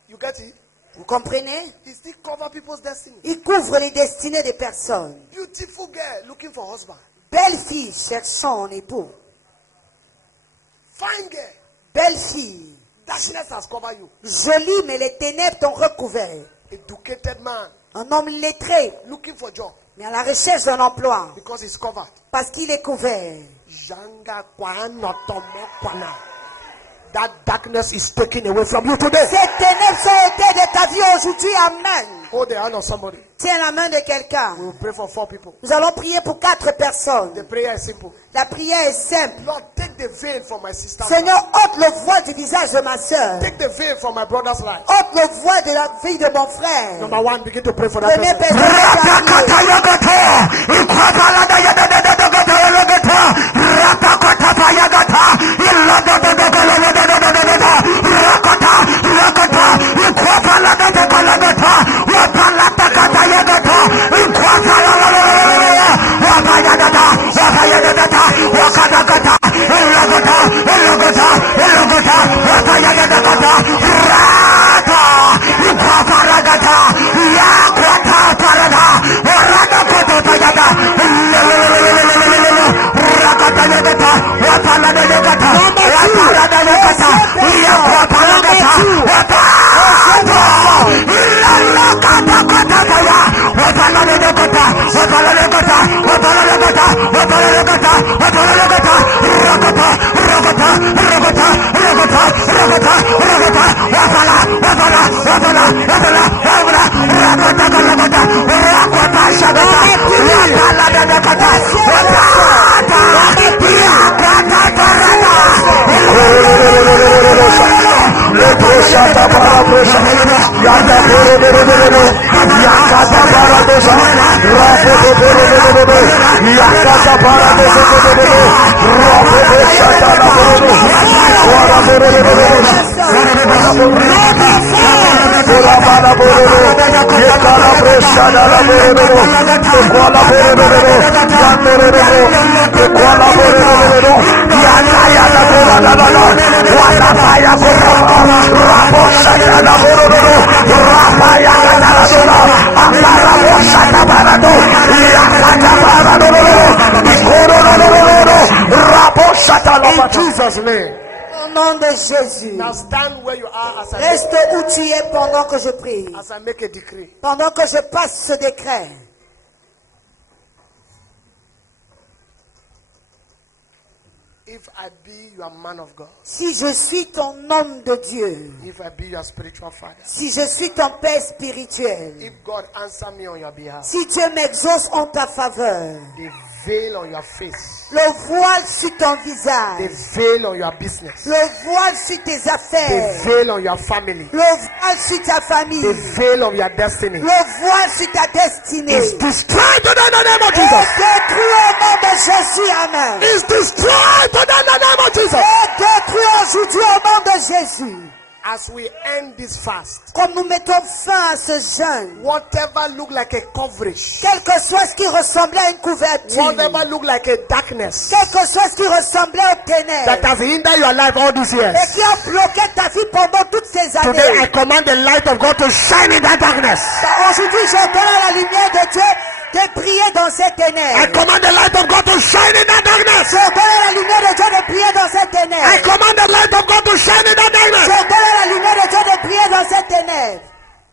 You get it? Vous comprenez? He still cover people's destiny. Il couvre les destinées des personnes. Beautiful girl looking for husband. Belle fille cherchant un époux. Fine girl. Belle fille. Darkness has covered you. Jolie, mais les ténèbres t'ont recouvert. Educated man Un homme lettré, looking for job. Mais à la recherche d'un emploi. because it's covered. Parce qu'il est couvert. Janga kwanotomo kwana. That darkness is taken away from you today. Ces ténèbres sont ôtées de ta vie aujourd'hui. Amen. Hold the hand of somebody. Tiens la main de quelqu'un. We will pray for 4 people. Nous allons prier pour 4 personnes. The prayer is simple. La prière est simple. Lord, take the veil from my sister's Seigneur, life. ôte le voile du visage de ma soeur. Take the veil from my brother's life. Ôte le voile de la vie de mon frère. Number 1, begin to pray for that Première person. In Jesus' name. Au nom de Jésus. Now stand where you are as Reste où tu es pendant que je prie. I make a decree. Pendant que je passe ce décret. If I be your man of God, Si je suis ton homme de Dieu. if I be your spiritual father, Si je suis ton père spirituel. if God answer me on your behalf, Si Dieu m'exauce en ta faveur. the veil on your face, Le voile sur ton the visage. veil on your business, Le voile sur tes the affaires. veil on your family, Le voile sur ta famille. the veil on your destiny Le voile sur ta destinée. is destroyed in the name of Et Jesus. détruit au nom de Jésus. Amen. Is destroyed in the name of Jesus. Et détruit aujourd'hui au nom de Jésus. As we end this fast, Comme nous mettons fin à ce jeûne. whatever look like a coverage, Quel que soit ce qui ressemblait à une couverture. whatever look like a darkness Quel que soit ce qui ressemblait aux ténèbres. that has hindered your life all these years, Et qui a bloqué ta vie pendant toutes ces today I années. command the light of God to shine in that darkness. Aujourd'hui, j'ordonne à la lumière de Dieu de briller dans ces I ténèbres. command the light of God to shine in that darkness. J'ordonne à la lumière de Dieu de briller dans ces I ténèbres. command the light of God to shine in that darkness. J'ordonne à la lumière de Dieu de briller dans ces ténèbres.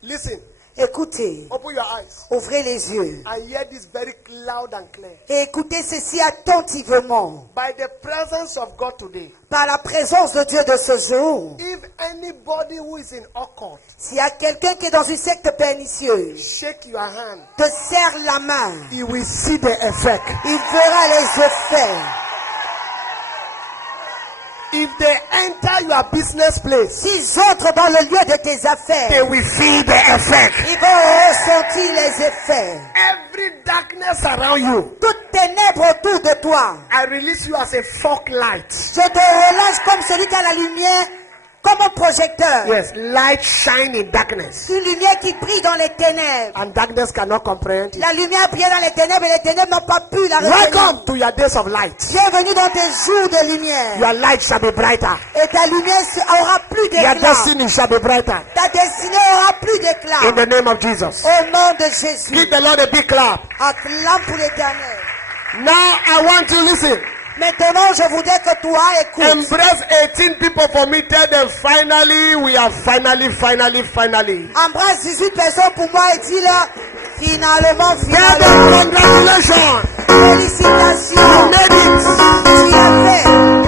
Listen, Écoutez, open your eyes ouvrez les yeux and hear this very loud and clear. et écoutez ceci attentivement. By the presence of God today, Par la présence de Dieu de ce jour, if anybody who is in occult, s'il y a quelqu'un qui est dans une secte pernicieuse, shake your hand, te serre la main, you will see the effect. il verra les effets. If they enter your business place, S'ils entrent dans le lieu de tes they affaires, will feel the effect. ils vont ressentir les effets. Every darkness around you, Toutes ténèbres autour de toi, I release you as a fog light. je te relâche comme celui qui a la lumière, comme un projecteur. Yes, light shine in darkness, Une lumière qui brille dans les ténèbres. and darkness cannot comprehend it. La lumière brille dans les ténèbres et les ténèbres n'ont pas pu la retenir. Welcome to your days of light. Bienvenue dans tes jours de lumière. Your light shall be brighter. Et ta lumière aura plus Your d'éclat. destiny shall be brighter. Ta destinée aura plus In d'éclat. the name of Jesus. Au nom de Jésus. Give the Lord a big clap. Acclame pour l'éternel. Now I want you to listen. Maintenant, je voudrais que toi écoutes. Embrace 18 people for me. Tell them finally, we are finally. Embrasse 18 personnes pour moi et dis-leur, Finalement, Tell them congratulations. félicitations. You made it. Tu as fait.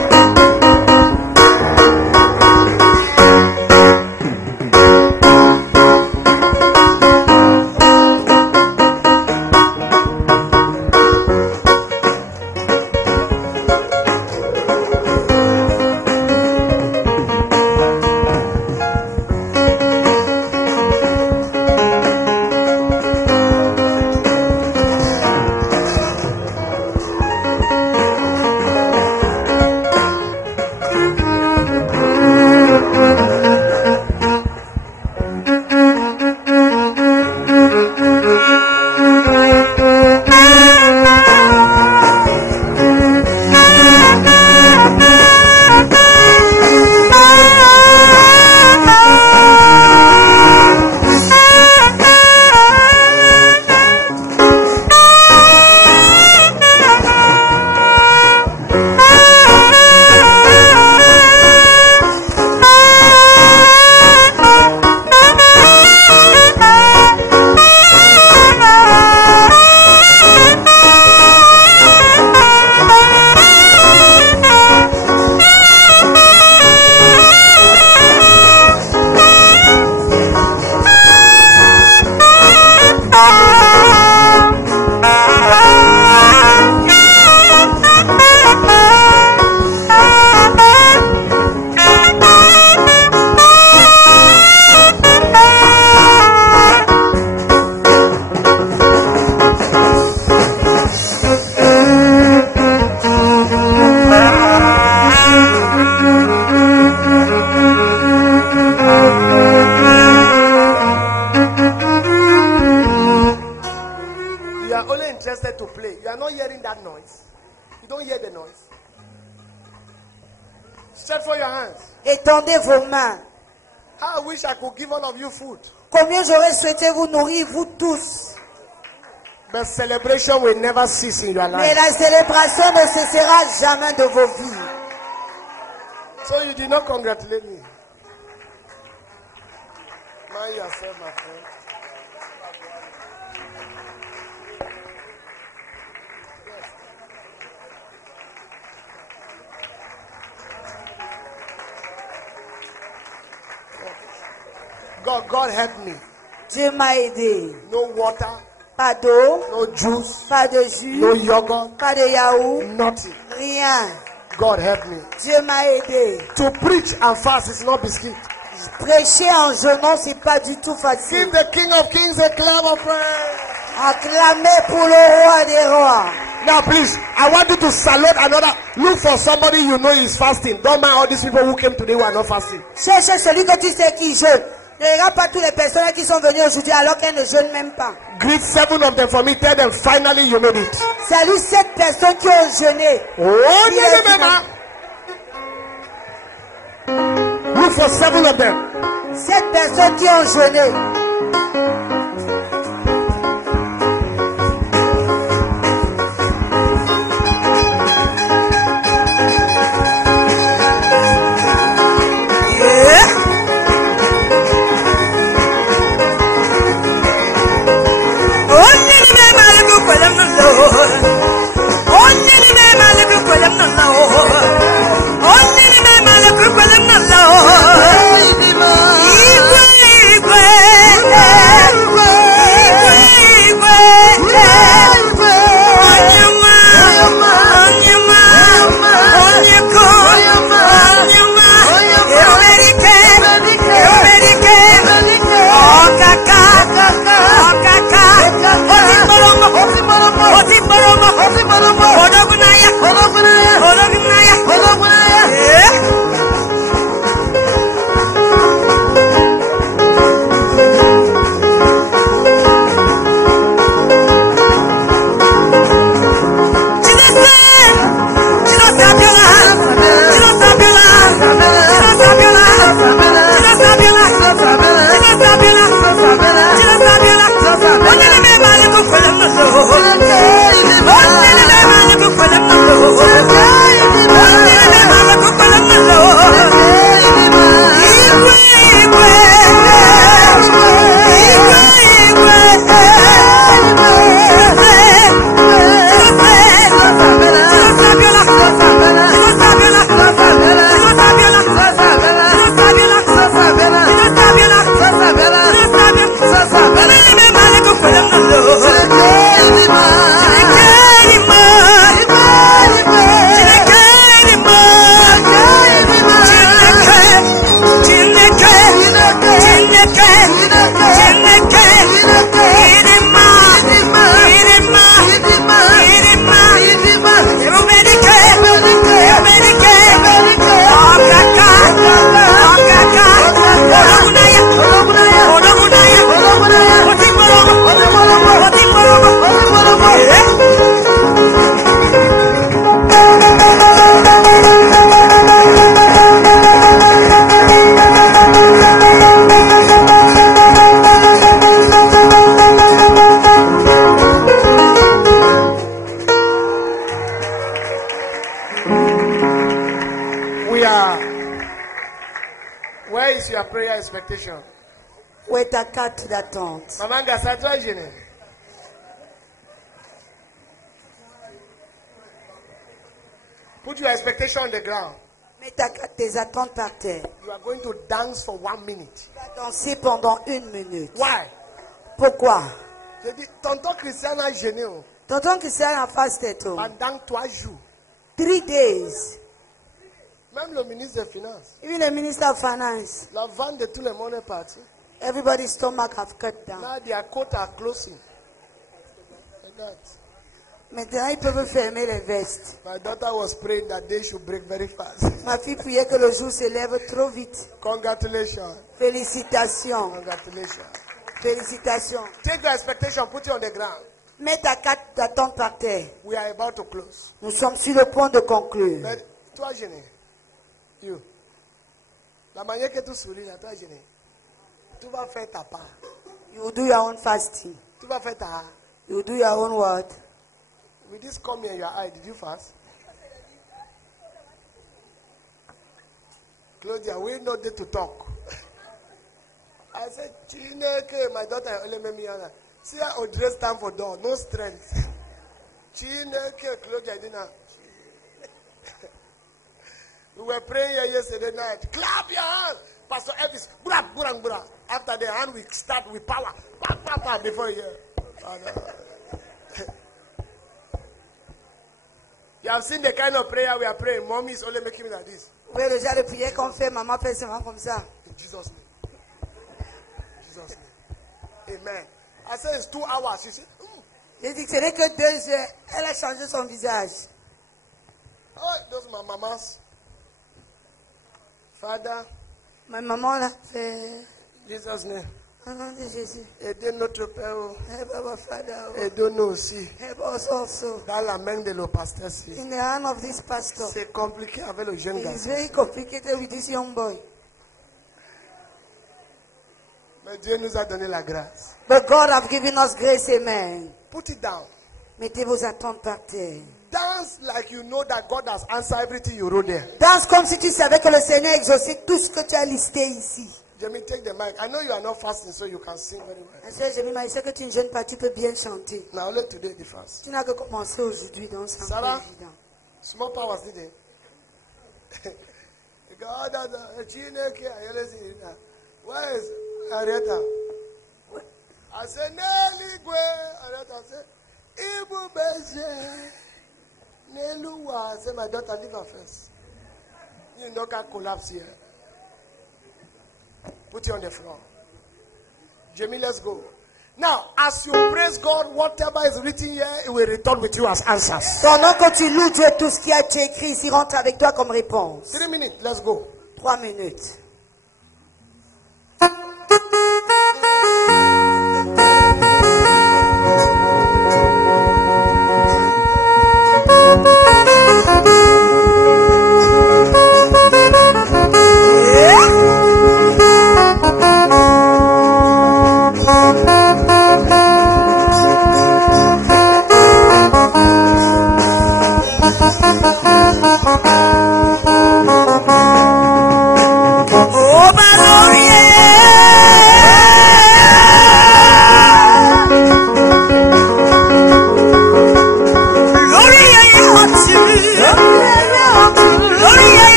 Étendez vos mains. I wish I could give all of you food. Combien j'aurais souhaité vous nourrir, vous tous. But celebration will never cease in your life. Mais la célébration ne cessera jamais de vos vies. So you did not congratulate me. Mind yourself, my friend. God help me. Dieu m'a aidé. No water. Pas d'eau. No juice. Pas de jus. No yogurt. Pas de yaourt. Nothing. Rien. God help me. Dieu m'a aidé. To preach and fast is not biscuit. Prêcher en jeûnant, c'est pas du tout facile. Give the King of Kings a clap of praise. Acclamez pour le roi des rois. Now please, I want you to salute another. Look for somebody you know is fasting. Don't mind all these people who came today who are not fasting. Cherche celui que tu sais qui jeûne. Ne regarde pas toutes les personnes qui sont venues aujourd'hui alors qu'elles ne jeûnent même pas. Greet 7 of them for me. Tell them finally you made it. Salut 7 personnes qui ont jeûné. Look for 7 of them. 7 personnes qui ont jeûné. Igwe Where is your prayer expectation? Où est ta carte d'attente? Maman Gassa, toi gêné. Put your expectation on the ground. Mets tes attentes par terre. You are going to dance for 1 minute. Tu vas danser pendant 1 minute. Why? Pourquoi? Je dis, tonton Christian a gêné Tonton Christian a fasté tout. pendant 3 jours. 3 days. Même le ministre des Finances. Even the Minister of Finance. La vente de tout le monde est partie. Everybody's stomach have cut down. Now their coats are closing. Like that. Maintenant, ils peuvent fermer les vestes. My daughter was praying that they should break very fast. Ma fille priait que le jour se lève trop vite. Congratulations. Félicitations. Congratulations. Félicitations. Take the expectation, put it on the ground. Mets ta carte d'attente par terre. We are about to close. Nous sommes sur le point de conclure. Mais toi, gêné. You. La manière que tu souris, là, toi, gêné. Tu vas faire ta part. You do your own fasting. Tu vas faire ta. You do your own word. With this coming in your eye, did you fast? Claudia, we know there to talk. I said, Chineke, my daughter, only made me honor. See her Audrey stand for door, no strength. Chineke, Claudia, didn't. We were praying here yesterday night. Clap your hands. Pastor Elvis, brak, brak, brak. After the hand, we start with power. Brak, brak, brak, before you hear. You have seen the kind of prayer we are praying. Mommy is only making me like this. Vous voyez le genre de prière qu'on fait, maman fait seulement comme ça. In Jesus' name. In Jesus' name. Amen. I said it's 2 hours. She said, J'ai dit que ce n'est que 2 heures. Elle a changé son visage. oh, those my mamas. Father, Ma maman l'a fait. Jesus' name. Au nom de Jésus. Aidez notre Père. Help our Father. Aidez-nous aussi. Help us also. Dans la main de le pasteur. In the hand of this pastor. C'est compliqué avec le jeune It is garçon. very complicated with this young boy. Mais Dieu nous a donné la grâce. But God have given us grace, amen. Put it down. Mettez vos attentes par terre. Dance like you know that God has answered everything you wrote there. Danse comme si tu savais que le Seigneur a exaucé tout ce que tu as listé ici. Jamie, take the mic. I know you are not fasting, so you can sing very well. Je sais que tu es une jeune femme, tu peux bien chanter. Now, only today the fast. Tu n'as que commencé aujourd'hui, donc c'est un Sarah? peu évident. Small powers needed. God, where is Arietta? I said, Nelly, Arietta said, Ibu Beze. Neluwa. I said, my daughter, leave her first. You know, can collapse here. Put you on the floor. Jamie, let's go. Now, as you praise God, whatever is written here, it will return with you as answers. Pendant que tu loues Dieu, tout ce qui a été écrit ici rentre avec toi comme réponse. 3 minutes, let's go. 3 minutes.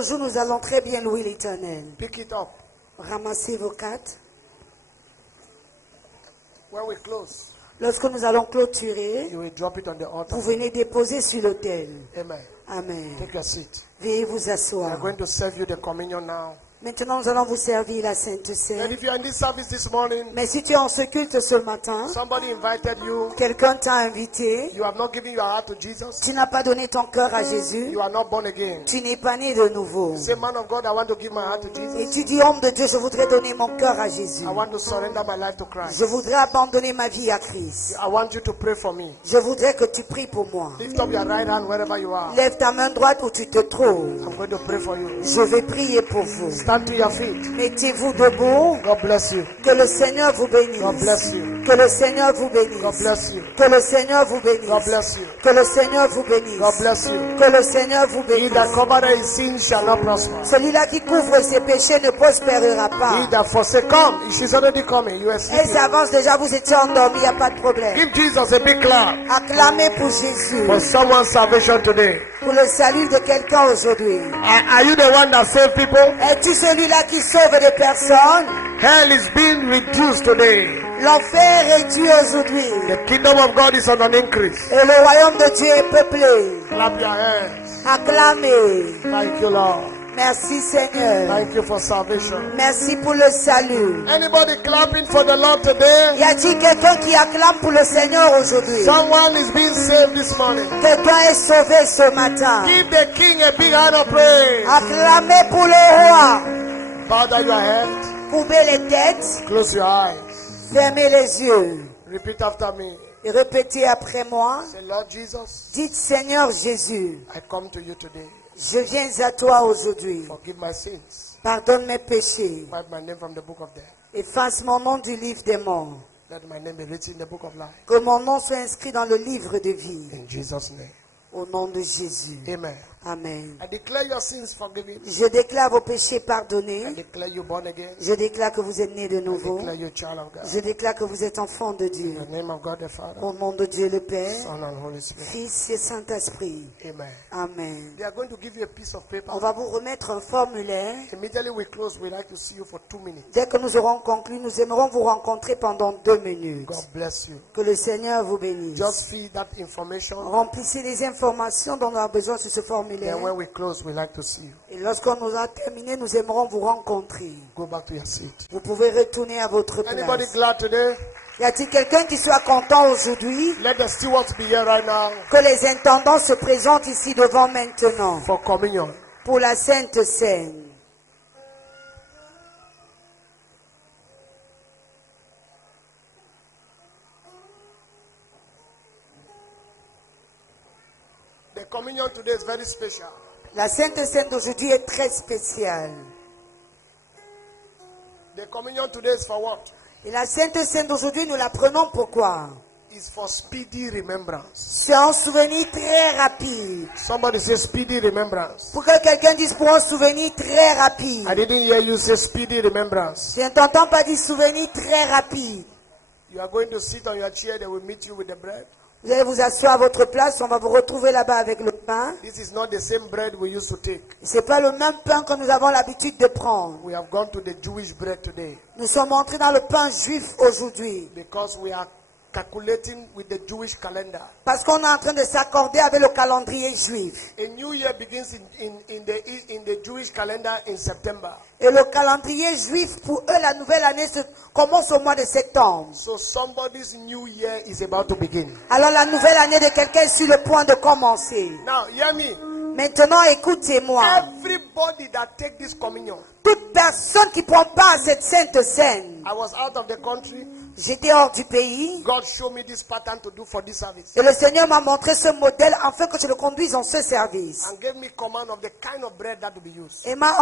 L'autre jour, nous allons très bien louer l'Éternel. Pick it up. Ramassez vos cartes. When we close, Lorsque nous allons clôturer, you will drop it on the altar. vous venez déposer sur l'autel. Amen. Amen. Take your seat. Veuillez vous We are asseoir. going to serve you the communion now. Maintenant, nous allons vous servir la Sainte And Seine. if you are in this service this morning, Mais si tu es en ce culte ce matin, somebody invited you, quelqu'un t'a invité, you have not given your heart to Jesus, tu n'as pas donné ton cœur à Jésus, you are not born again. tu n'es pas né de nouveau. Say, man of God, I want to give my heart to Et Jesus. tu dis, homme de Dieu, je voudrais donner mon cœur à Jésus. I want to surrender my life to Christ. Je voudrais abandonner ma vie à Christ. I want you to pray for me. Je voudrais que tu pries pour moi. Lift up your right hand wherever you are. Lève ta main droite où tu te trouves. I'm going to pray for you. Je vais prier pour vous. Stand to your feet. Mettez-vous debout. God bless you. Que le Seigneur vous bénisse. God bless you. Que le Seigneur vous bénisse. God bless you. Que le Seigneur vous God bénisse. bless you. Que le Seigneur vous bénisse. God bless you. Que le Seigneur vous He bénisse. that covereth his sins shall not prosper. Celui-là qui couvre ses péchés ne prospérera He pas. that forsake, come. She's already coming. You are Elle sleeping. s'avance déjà, vous étiez endormi, il n'y a pas de problème. Give Jesus a big clap Acclamez pour Jésus. for someone's salvation today. Pour le salut de quelqu'un aujourd'hui. Are you the one that save people? Es-tu celui-là qui sauve des personnes? Hell is being reduced today. L'enfer est réduit aujourd'hui. The kingdom of God is on an increase. Et le royaume de Dieu est peuplé. Clap your hands. Acclamez. Thank you, Lord. Merci Seigneur. Thank you for salvation. Merci pour le salut. Anybody clapping for the Lord today? Y a-t-il quelqu'un qui acclame pour le Seigneur aujourd'hui? Someone is being saved this morning. Quelqu'un est sauvé ce matin. Give the king a big hand of praise. Acclamez pour le roi. Bow down your head. Courbez les têtes. Close your eyes. Fermez les yeux. Repeat after me. Et répétez après moi. Say, Lord Jesus, Dites Seigneur Jésus, I come to you today. je viens à toi aujourd'hui. Forgive my sins. Pardonne mes péchés. Wipe my name from the book of death. Efface mon nom du livre des morts. Let my name be written in the book of life. Que mon nom soit inscrit dans le livre de vie. In Jesus' name. Au nom de Jésus. Amen. Amen. I declare your sins forgiven. Je déclare vos péchés I pardonnés. declare you born again. Je déclare que vous êtes né de I nouveau. declare you a child of God. Je déclare que vous êtes enfant de Dieu. In the name of God the Father, Au nom de Dieu le Père, Son and Holy Spirit. Fils et Saint-Esprit. Amen. Amen. They are going to give you a piece of paper. On va vous remettre un formulaire. Immediately we close, we'd like to see you for 2 minutes. Dès que nous aurons conclu, nous aimerons vous rencontrer pendant 2 minutes. God bless you. Que le Seigneur vous bénisse. Just feed that information. Remplissez les informations dont on a besoin sur ce formulaire. Then when we close, we'd like to see you. Et lorsqu'on nous a terminé, nous aimerons vous rencontrer. Go back to your seat. Vous pouvez retourner à votre Anybody place. glad today? Y a-t-il quelqu'un qui soit content aujourd'hui? Let the stewards be here right now Que les intendants se présentent ici devant maintenant for communion. pour la Sainte Seine. The communion today is very special. La Sainte Seine d'aujourd'hui est très spéciale. The communion today is for what? Et la Sainte Seine d'aujourd'hui, nous la prenons pourquoi? It's for speedy remembrance. C'est un souvenir très rapide. Somebody say speedy remembrance. Pour que quelqu'un dise pour un souvenir très rapide. I didn't hear you say speedy remembrance. Je ne t'entends pas dire souvenir très rapide. You are going to sit on your chair, they will meet you with the bread. Vous allez vous asseoir à votre place, on va vous retrouver là-bas avec le pain. This is not the same bread we used to take. C'est pas le même pain que nous avons l'habitude de prendre. We have gone to the Jewish bread today Nous sommes entrés dans le pain juif aujourd'hui. because we are calculating with the Jewish calendar. Parce qu'on est en train de s'accorder avec le calendrier juif. A new year begins in the Jewish calendar in September. Et le calendrier juif, pour eux, la nouvelle année commence au mois de septembre. So somebody's new year is about to begin. Alors la nouvelle année de quelqu'un est sur le point de commencer. Now, hear me. Maintenant, écoutez-moi. Everybody that take this communion. Toute personne qui prend part à cette sainte scène. I was out of the country. J'étais hors du pays. God showed me this pattern to do for this service. Et le Seigneur m'a montré ce modèle afin que je le conduise en ce service. And gave me command of the kind of bread that to be used. Et m'a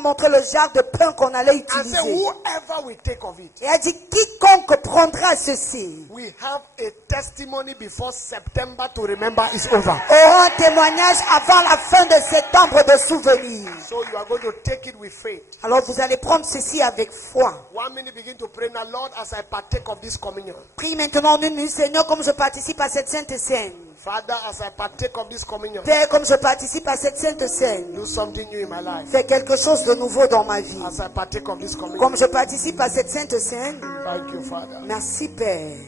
montré le genre de pain qu'on allait And say, utiliser. whoever will take of it. Et a dit, quiconque prendra ceci We have a testimony before September to remember is over. aura un témoignage avant la fin de septembre de souvenir. So you are going to take it with faith. Alors vous allez prendre ceci avec foi. 1 minute, begin to pray now, Lord, as I partake of this communion. Prie maintenant en 1 minute, Seigneur, comme je participe à cette sainte scène. Father, as I partake of this communion, Père, comme je participe à cette sainte scène, do something new in my life. fais quelque chose de nouveau dans ma vie. As I partake of this communion, Comme je participe à cette sainte scène, thank you, Father. merci Père.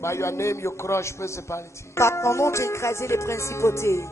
By your name, you crush principality. Par ton nom, tu écrases les principautés.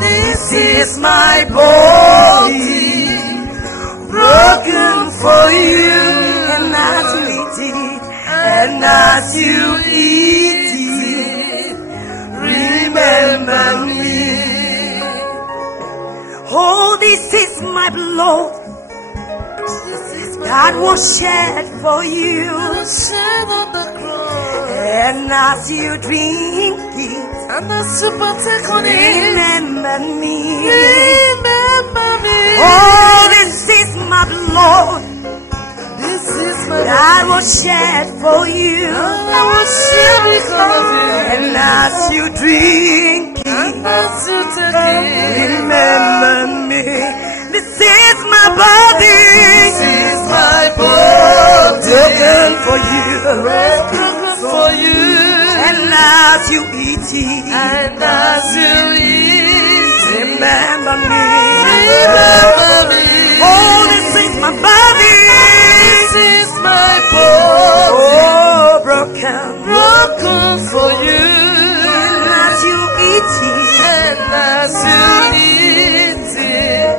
This broken for you, and as you eat it, and as you eat it, remember me. Oh, this is my blood that was shed for you, Shed on the cross. and as you drink it, And as you partake on it, remember me. remember me. Oh, this is my blood This is my that was shed for you, And I will share because of you. and as you drink it, And as you take it, remember me. This is my body, this is my body. broken for you, Broken for you. and as you eat it, And as you eat, remember me. remember me. Oh, this is my body, This is my body. oh, broken, Broken for you. and as you eat it, And as you eat it,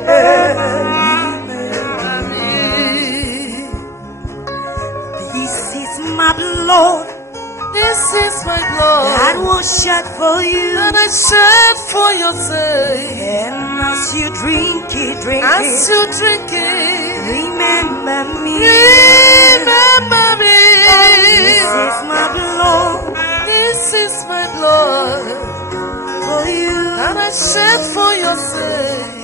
remember me. this is my blood This is my blood. that was shed for you, And I shed for your sake. and as you drink it, As you drink it, remember me. remember me. This is my blood This is my blood. for you. And I shed for your sake.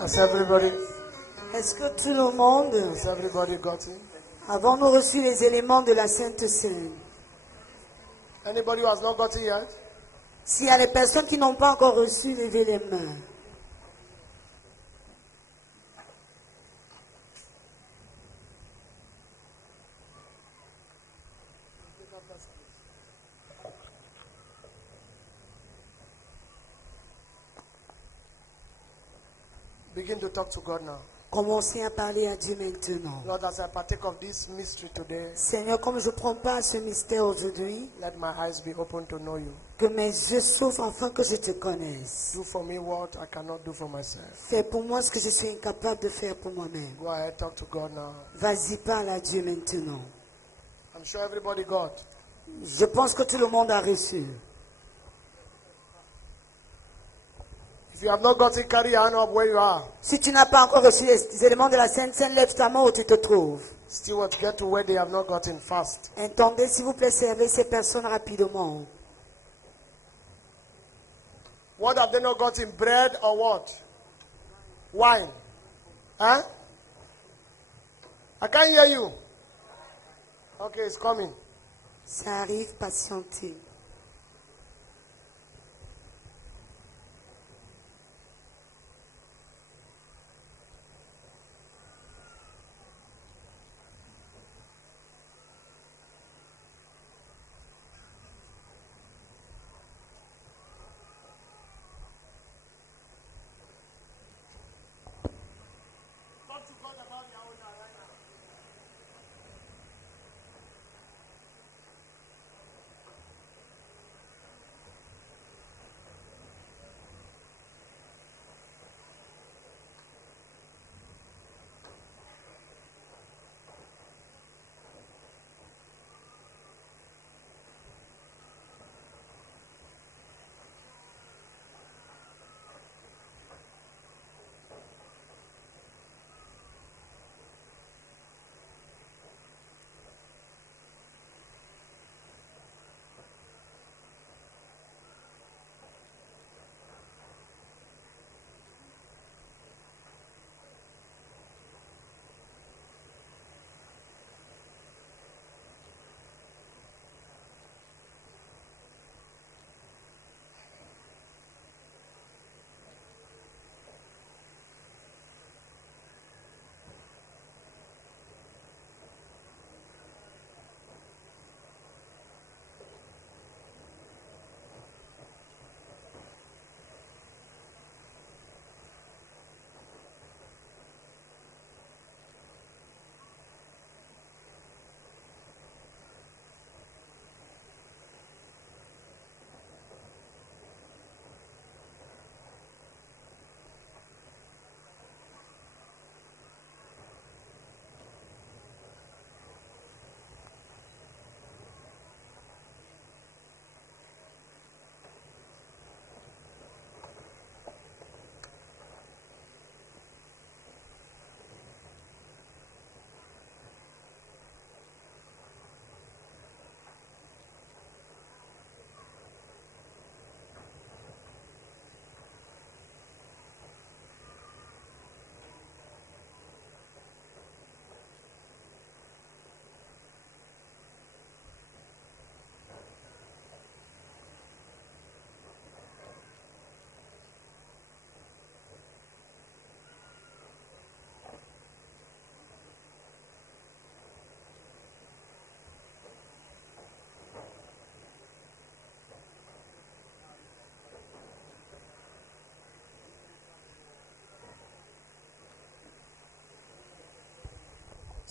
Has everybody, Est-ce que tout le monde, has everybody got it? avons-nous reçu les éléments de la Sainte Seine? Anybody who has not got it yet? S'il y a des personnes qui n'ont pas encore reçu, levez les mains. Begin to talk to God now. Commencez à parler à Dieu maintenant. Lord, as I partake of this mystery today, Seigneur, comme je prends part à ce mystère aujourd'hui, let my eyes be open to know you. que mes yeux s'ouvrent afin que je te connaisse. Do for me what I cannot do for myself. Fais pour moi ce que je suis incapable de faire pour moi-même. Go ahead, talk to God now. Vas-y, parle à Dieu maintenant. I'm sure everybody got. Je pense que tout le monde a reçu. If you have not got it, carry your hand up where you are. Si tu n'as pas encore reçu les éléments de la Sainte Seine, lève ta main où tu te trouves. Stewards, get to where they have not gotten fast. Entendez, s'il vous plaît, servez ces personnes rapidement. What have they not gotten? Bread or what? Wine. Huh? I can't hear you. Okay, it's coming. Ça arrive, patientez.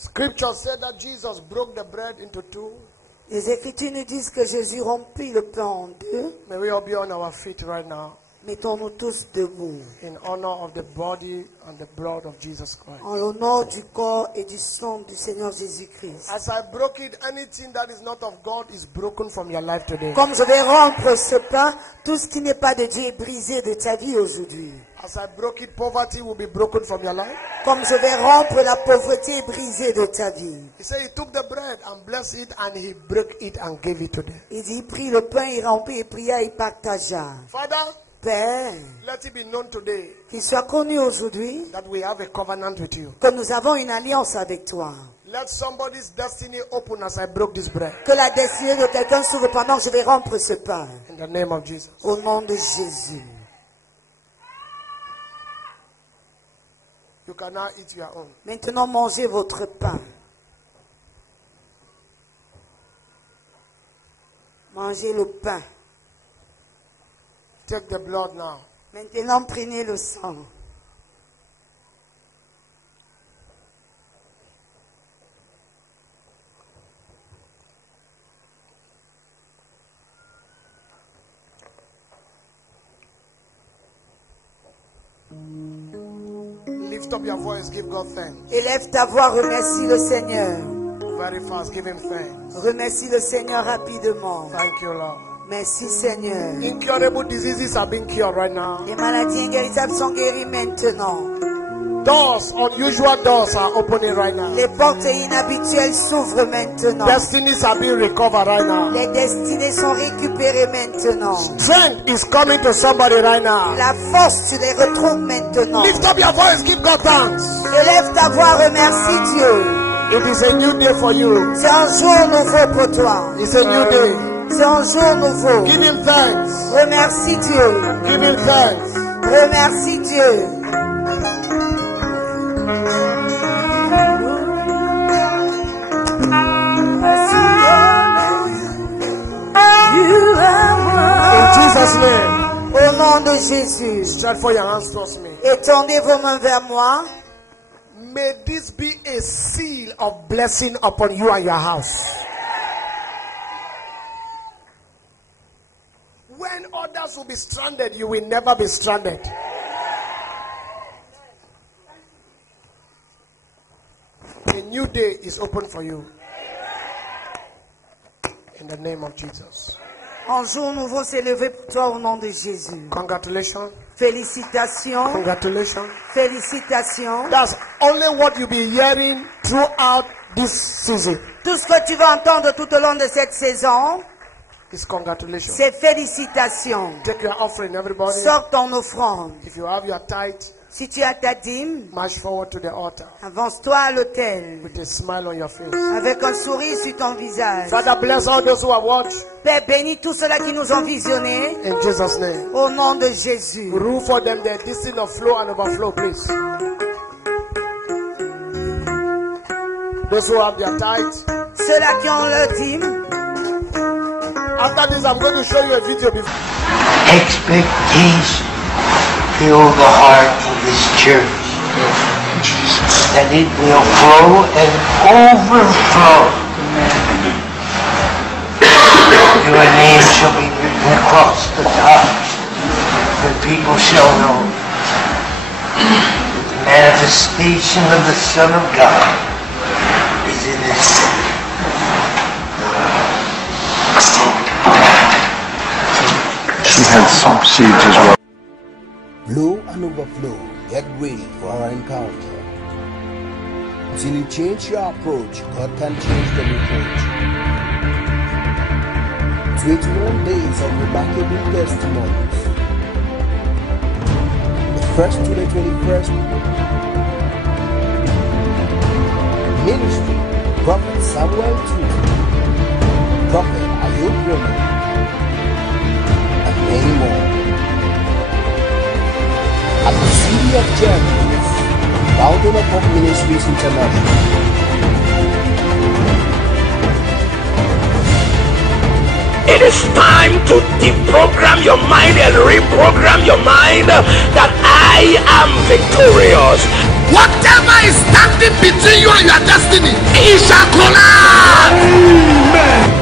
Scripture said that Jesus broke the bread into two. Les Écritures nous disent que Jésus rompit le pain en deux. May we all be on our feet right now Mettons-nous tous debout in honor of the body and the blood of Jesus Christ. en l'honneur du corps et du sang du Seigneur Jésus-Christ. As I broke it, anything that is not of God is broken from your life today. Comme je vais rompre ce pain, tout ce qui n'est pas de Dieu est brisé de ta vie aujourd'hui. As I broke it, poverty will be broken from your life. Comme je vais rompre la pauvreté brisée de ta vie. He said he took the bread and blessed it and he broke it and gave it to them. Il dit, il prit le pain, il rompit, il pria, il partagea. Father, Père, let it be known today qu'il soit connu aujourd'hui that we have a covenant with you. que nous avons une alliance avec toi. Let somebody's destiny open as I broke this bread. Que la destinée de quelqu'un s'ouvre pendant que je vais rompre ce pain. In the name of Jesus. Au nom de Jésus. You can now eat your own. Maintenant, mangez votre pain. Mangez le pain. Take the blood now. Maintenant, prenez le sang. Lift up your voice, give God thanks. Élève ta voix, remercie le Seigneur. Very fast, give him thanks. Remercie le Seigneur rapidement. Thank you, Lord. Merci Seigneur. Incurable diseases are being cured right now. Les maladies inguérissables sont guéries maintenant. Doors, unusual doors are opening right now. Les portes inhabituelles s'ouvrent maintenant. Destinies are being recovered right now. Les destinées sont récupérées maintenant. Strength is coming to somebody right now. La force, tu les retrouves maintenant. Lift up your voice, give God thanks. Élève ta voix, remercie Dieu. It is a new day for you. C'est un jour nouveau pour toi. It's a new day. C'est un jour nouveau. Give him thanks. Remercie Dieu. Give him thanks. Remercie Dieu. In Jesus' name. Au nom de Jésus. Stretch for your hands towards me. Étendez vos mains vers moi. May this be a seal of blessing upon you and your house. When others will be stranded, you will never be stranded. A new day is open for you. In the name of Jesus. Un jour nouveau s'est levé pour toi au nom de Jésus. Congratulations. Félicitations. Congratulations. Félicitations. That's only what you'll be hearing throughout this season. Tout ce que tu vas entendre tout au long de cette saison, Is congratulations. c'est félicitations. Take your offering, everybody. Sors ton offrande. If you have your tithe, Si tu as ta dîme, march forward to the altar avance-toi à l'autel with a smile on your face. avec un sourire sur ton visage. Father, bless all those who have watched Père, bénis tous ceux-là qui nous ont visionnés in Jesus' name. au nom de Jésus. Rule for them the destiny of flow and overflow, please. Those who have their tithe. Ceux-là qui ont leur dîme, After this, I'm going to show you a video before. Expectation fill the heart of this church, that it will flow and overflow. Your name shall be written across the top, that people shall know that the manifestation of the Son of God is in this city. She had some seeds as well. Flow and overflow. Get ready for our encounter. Till you change your approach, God can change the approach. 21 days of remarkable testimonies. The first to the 21st ministry, Prophet Samuel Tutu, Prophet Ayub Remy, and many more. At the City of Champions, Mountain of Hope Ministries International. It is time to deprogram your mind and reprogram your mind that I am victorious. Whatever is standing between you and your destiny, it shall collapse. Amen.